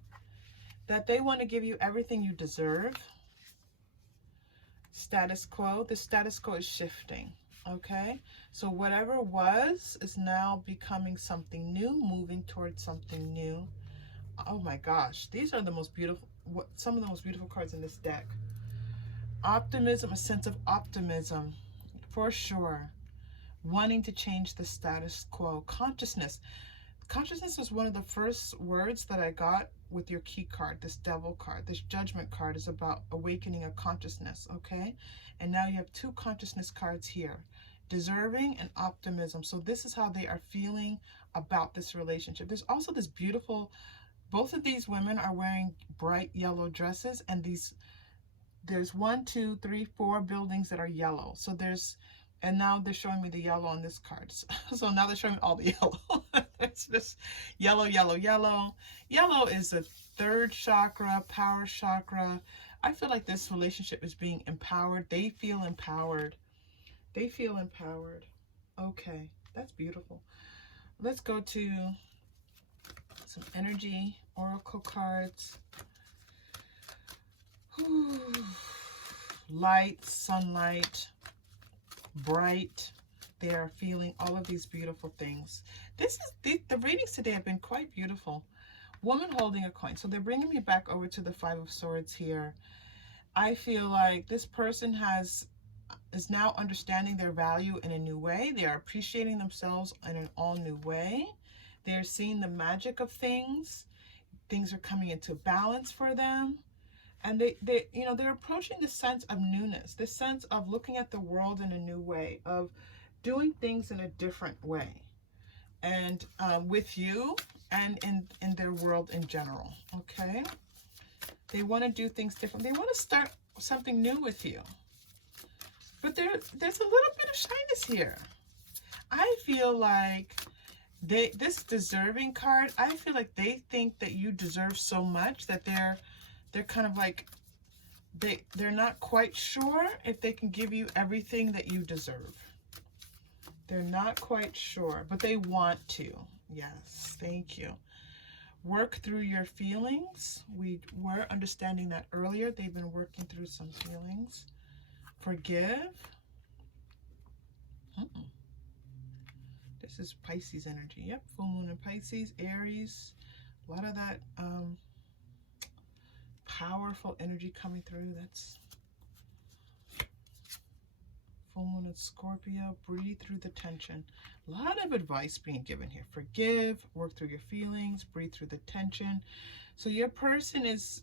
That they want to give you everything you deserve. Status quo. The status quo is shifting. Okay, so whatever was is now becoming something new, moving towards something new. Oh my gosh, these are the most beautiful, some of the most beautiful cards in this deck. Optimism, a sense of optimism, for sure. Wanting to change the status quo. Consciousness. Consciousness was one of the first words that I got with your key card, this Devil card. This Judgment card is about awakening a consciousness, okay? And now you have 2 consciousness cards here. Deserving and optimism. So this is how they are feeling about this relationship. There's also this beautiful, both of these women are wearing bright yellow dresses, and there's 1, 2, 3, 4 buildings that are yellow. So and now they're showing me the yellow on this card. So now they're showing me all the yellow. It's just yellow, yellow, yellow. Yellow is the 3rd chakra, power chakra. I feel like this relationship is being empowered. They feel empowered. They feel empowered. Okay, that's beautiful. Let's go to some energy oracle cards. Whew. Light, sunlight, bright. They are feeling all of these beautiful things. The readings today have been quite beautiful. Woman holding a coin. So they're bringing me back over to the 5 of Swords here. I feel like this person is now understanding their value in a new way. They are appreciating themselves in an all new way. They're seeing the magic of things. Things are coming into balance for them. And they're approaching this sense of newness, this sense of looking at the world in a new way, of doing things in a different way. And with you and in their world in general, okay? They want to do things different. They want to start something new with you. But there's a little bit of shyness here. I feel like this deserving card, I feel like they think that you deserve so much that they're kind of like, they're not quite sure if they can give you everything that you deserve. They're not quite sure, but they want to. Yes, thank you. Work through your feelings. We were understanding that earlier. They've been working through some feelings. Forgive. This is Pisces energy. Yep, full moon in Pisces, Aries. A lot of that powerful energy coming through. That's full moon in Scorpio. Breathe through the tension. A lot of advice being given here. Forgive, work through your feelings, breathe through the tension. So your person is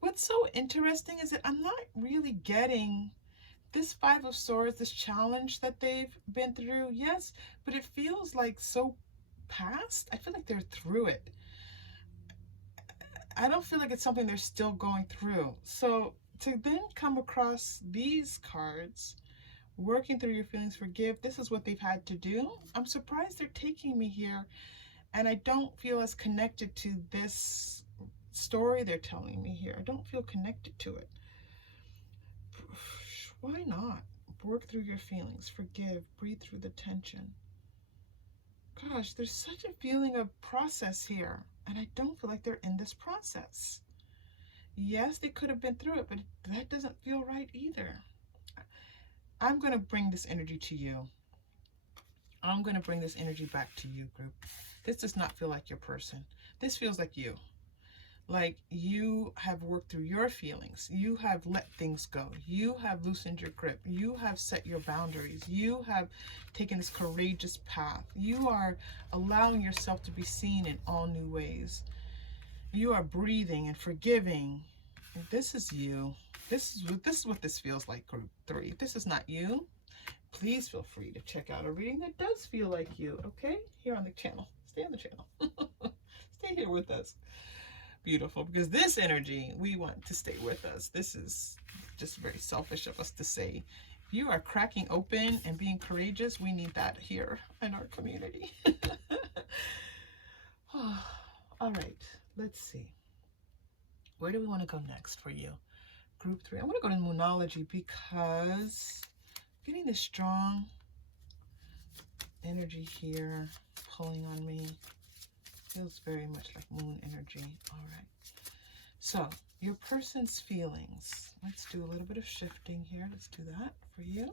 what's so interesting is that I'm not really getting this Five of Swords, this challenge that they've been through. Yes, but it feels like so past. I feel like they're through it. I don't feel like it's something they're still going through. So to then come across these cards, working through your feelings, forgive, this is what they've had to do. I'm surprised they're taking me here, and I don't feel as connected to this story they're telling me here. I don't feel connected to it. Why not? Work through your feelings, forgive, breathe through the tension. Gosh, there's such a feeling of process here, and I don't feel like they're in this process. Yes, they could have been through it, but that doesn't feel right either. I'm going to bring this energy to you. I'm going to bring this energy back to you, group. This does not feel like your person. This feels like you. Like you have worked through your feelings. You have let things go. You have loosened your grip. You have set your boundaries. You have taken this courageous path. You are allowing yourself to be seen in all new ways. You are breathing and forgiving. And this is you. This is what this feels like, group 3. If this is not you, please feel free to check out a reading that does feel like you, okay? Here on the channel. Stay on the channel. Stay here with us. Beautiful, because this energy, we want to stay with us. This is just very selfish of us to say. If you are cracking open and being courageous, we need that here in our community. All right, let's see. Where do we want to go next for you? Group 3. I want to go to Moonology because I'm getting this strong energy here pulling on me. Feels very much like moon energy. All right. So your person's feelings. Let's do a little bit of shifting here. Let's do that for you.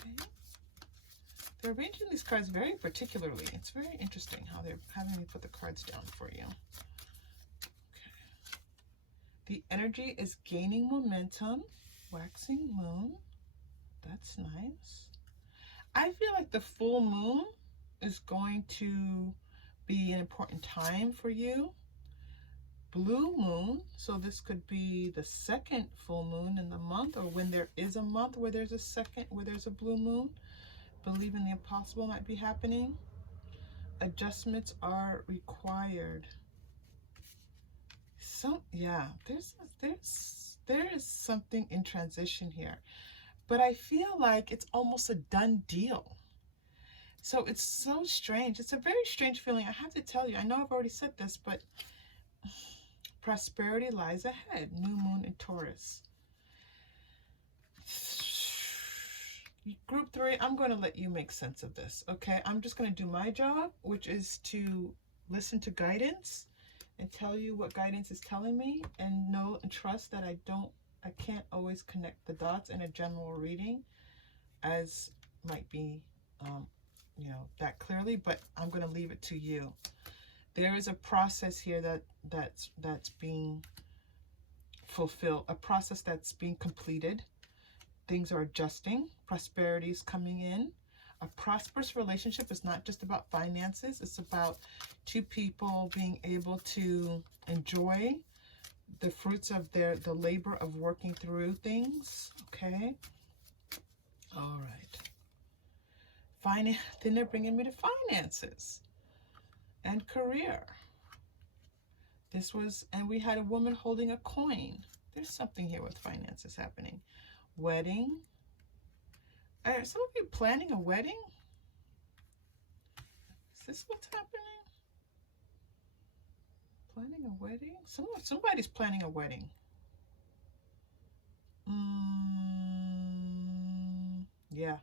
Okay. They're arranging these cards very particularly. It's very interesting how they're having me put the cards down for you. Okay. The energy is gaining momentum. Waxing moon. That's nice. I feel like the full moon is going to be an important time for you. Blue moon, so this could be the second full moon in the month, or when there is a month where there's a blue moon. Believe in the impossible might be happening. Adjustments are required. So yeah, there is something in transition here, but I feel like it's almost a done deal. So it's so strange. It's a very strange feeling. I have to tell you, I know I've already said this, but prosperity lies ahead. New moon in Taurus. Group 3, I'm going to let you make sense of this, okay? I'm just going to do my job, which is to listen to guidance and tell you what guidance is telling me, and know and trust that I can't always connect the dots in a general reading as might be that clearly, but I'm going to leave it to you. There is a process here that's being fulfilled, a process that's being completed. Things are adjusting. Prosperity is coming in. A prosperous relationship is not just about finances. It's about two people being able to enjoy the fruits of the labor of working through things. Okay. All right. Then they're bringing me to finances and career. And we had a woman holding a coin. There's something here with finances happening. Wedding. Are some of you planning a wedding? Is this what's happening? Planning a wedding? Somebody's planning a wedding. Yeah.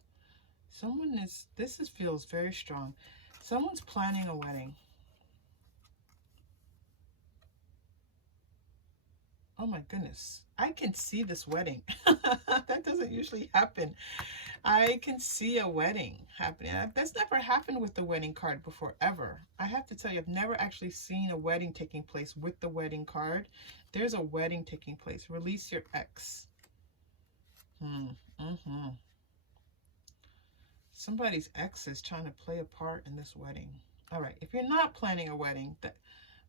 Feels very strong. Someone's planning a wedding. Oh my goodness. I can see this wedding. That doesn't usually happen. I can see a wedding happening. That's never happened with the wedding card before, ever. I have to tell you, I've never actually seen a wedding taking place with the wedding card. There's a wedding taking place. Release your ex. Somebody's ex is trying to play a part in this wedding. All right, if you're not planning a wedding,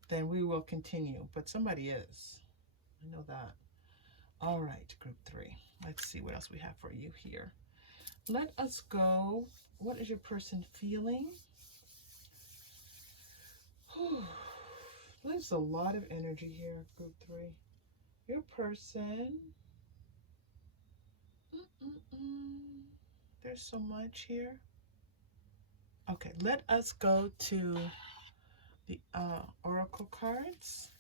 then we will continue, but somebody is. I know that. All right, group 3. Let's see what else we have for you here. Let us go. What is your person feeling? There's a lot of energy here, group 3. Your person. There's so much here. Okay, let us go to the oracle cards.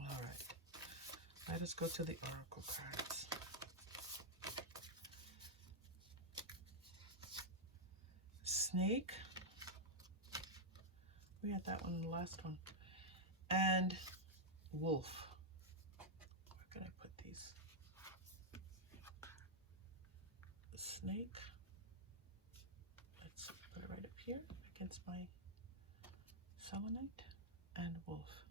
All right, let us go to the oracle cards. Snake. We had that one in the last one. And wolf. Where can I put these? Snake. Let's put it right up here against my selenite. And wolf.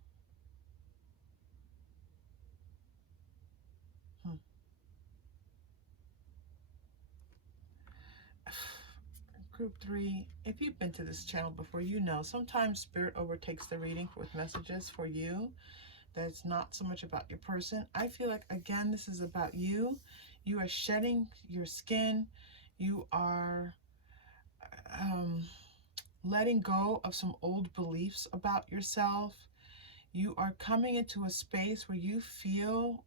Group 3, if you've been to this channel before, you know sometimes spirit overtakes the reading with messages for you. That's not so much about your person. I feel like, again, this is about you. You are shedding your skin. You are letting go of some old beliefs about yourself. You are coming into a space where you feel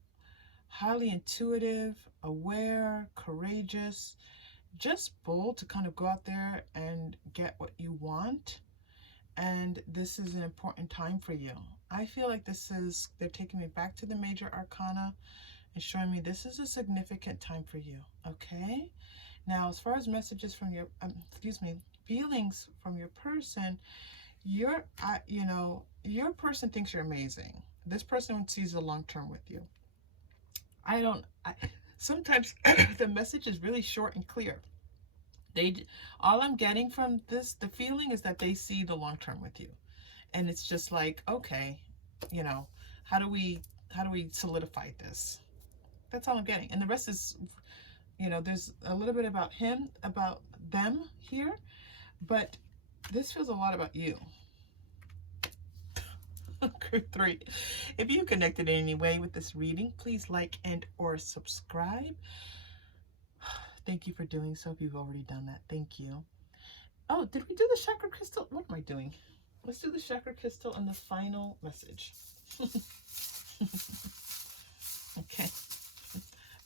highly intuitive, aware, courageous, just bold to kind of go out there and get what you want. And this is an important time for you. I feel like they're taking me back to the major arcana and showing me this is a significant time for you. Okay, now as far as messages from your feelings from your person, your person thinks you're amazing. This person sees a long term with you. Sometimes the message is really short and clear. All I'm getting from this, the feeling is that they see the long term with you. And it's just like, okay, how do we solidify this? That's all I'm getting. And the rest is, there's a little bit about them here, but this feels a lot about you. Group 3. If you connected in any way with this reading, please like and or subscribe. Thank you for doing so if you've already done that. Thank you. Oh, did we do the chakra crystal? What am I doing? Let's do the chakra crystal and the final message. Okay.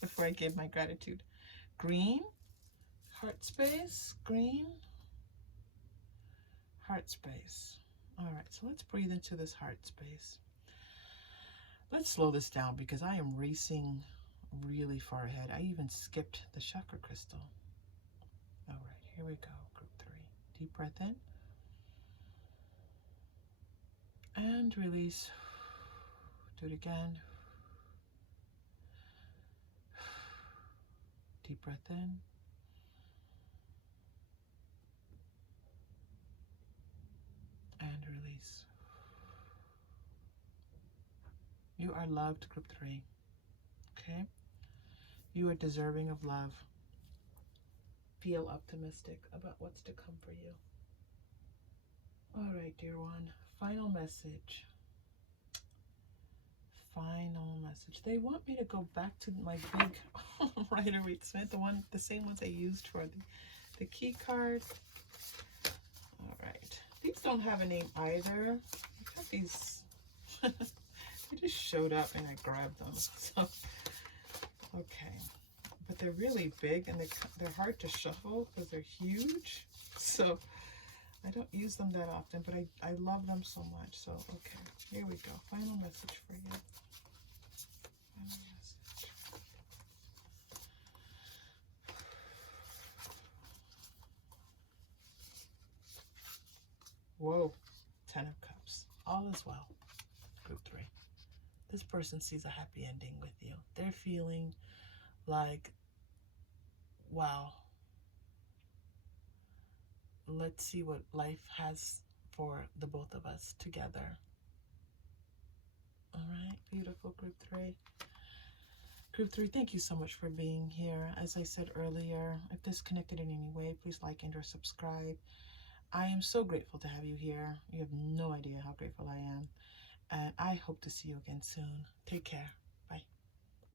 Before I give my gratitude. Green, heart space, green, heart space. All right, so let's breathe into this heart space. Let's slow this down because I am racing really far ahead. I even skipped the chakra crystal. All right, here we go, group 3. Deep breath in. And release. Do it again. Deep breath in. And release. You are loved, group 3. Okay? You are deserving of love. Feel optimistic about what's to come for you. All right, dear one. Final message. Final message. They want me to go back to my big Rider-Waite-Smith, the same ones I used for the key card. All right. These don't have a name either. I got these. They just showed up and I grabbed them. So, okay. But they're really big and they're hard to shuffle because they're huge. So I don't use them that often, but I love them so much. So, okay, here we go. Final message for you. Final message. Whoa, 10 of Cups. All is well, group 3. This person sees a happy ending with you. They're feeling like, wow, let's see what life has for the both of us together. All right, beautiful, group 3. Group 3, thank you so much for being here. As I said earlier, if this connected in any way, please like and or subscribe. I am so grateful to have you here. You have no idea how grateful I am. And I hope to see you again soon. Take care.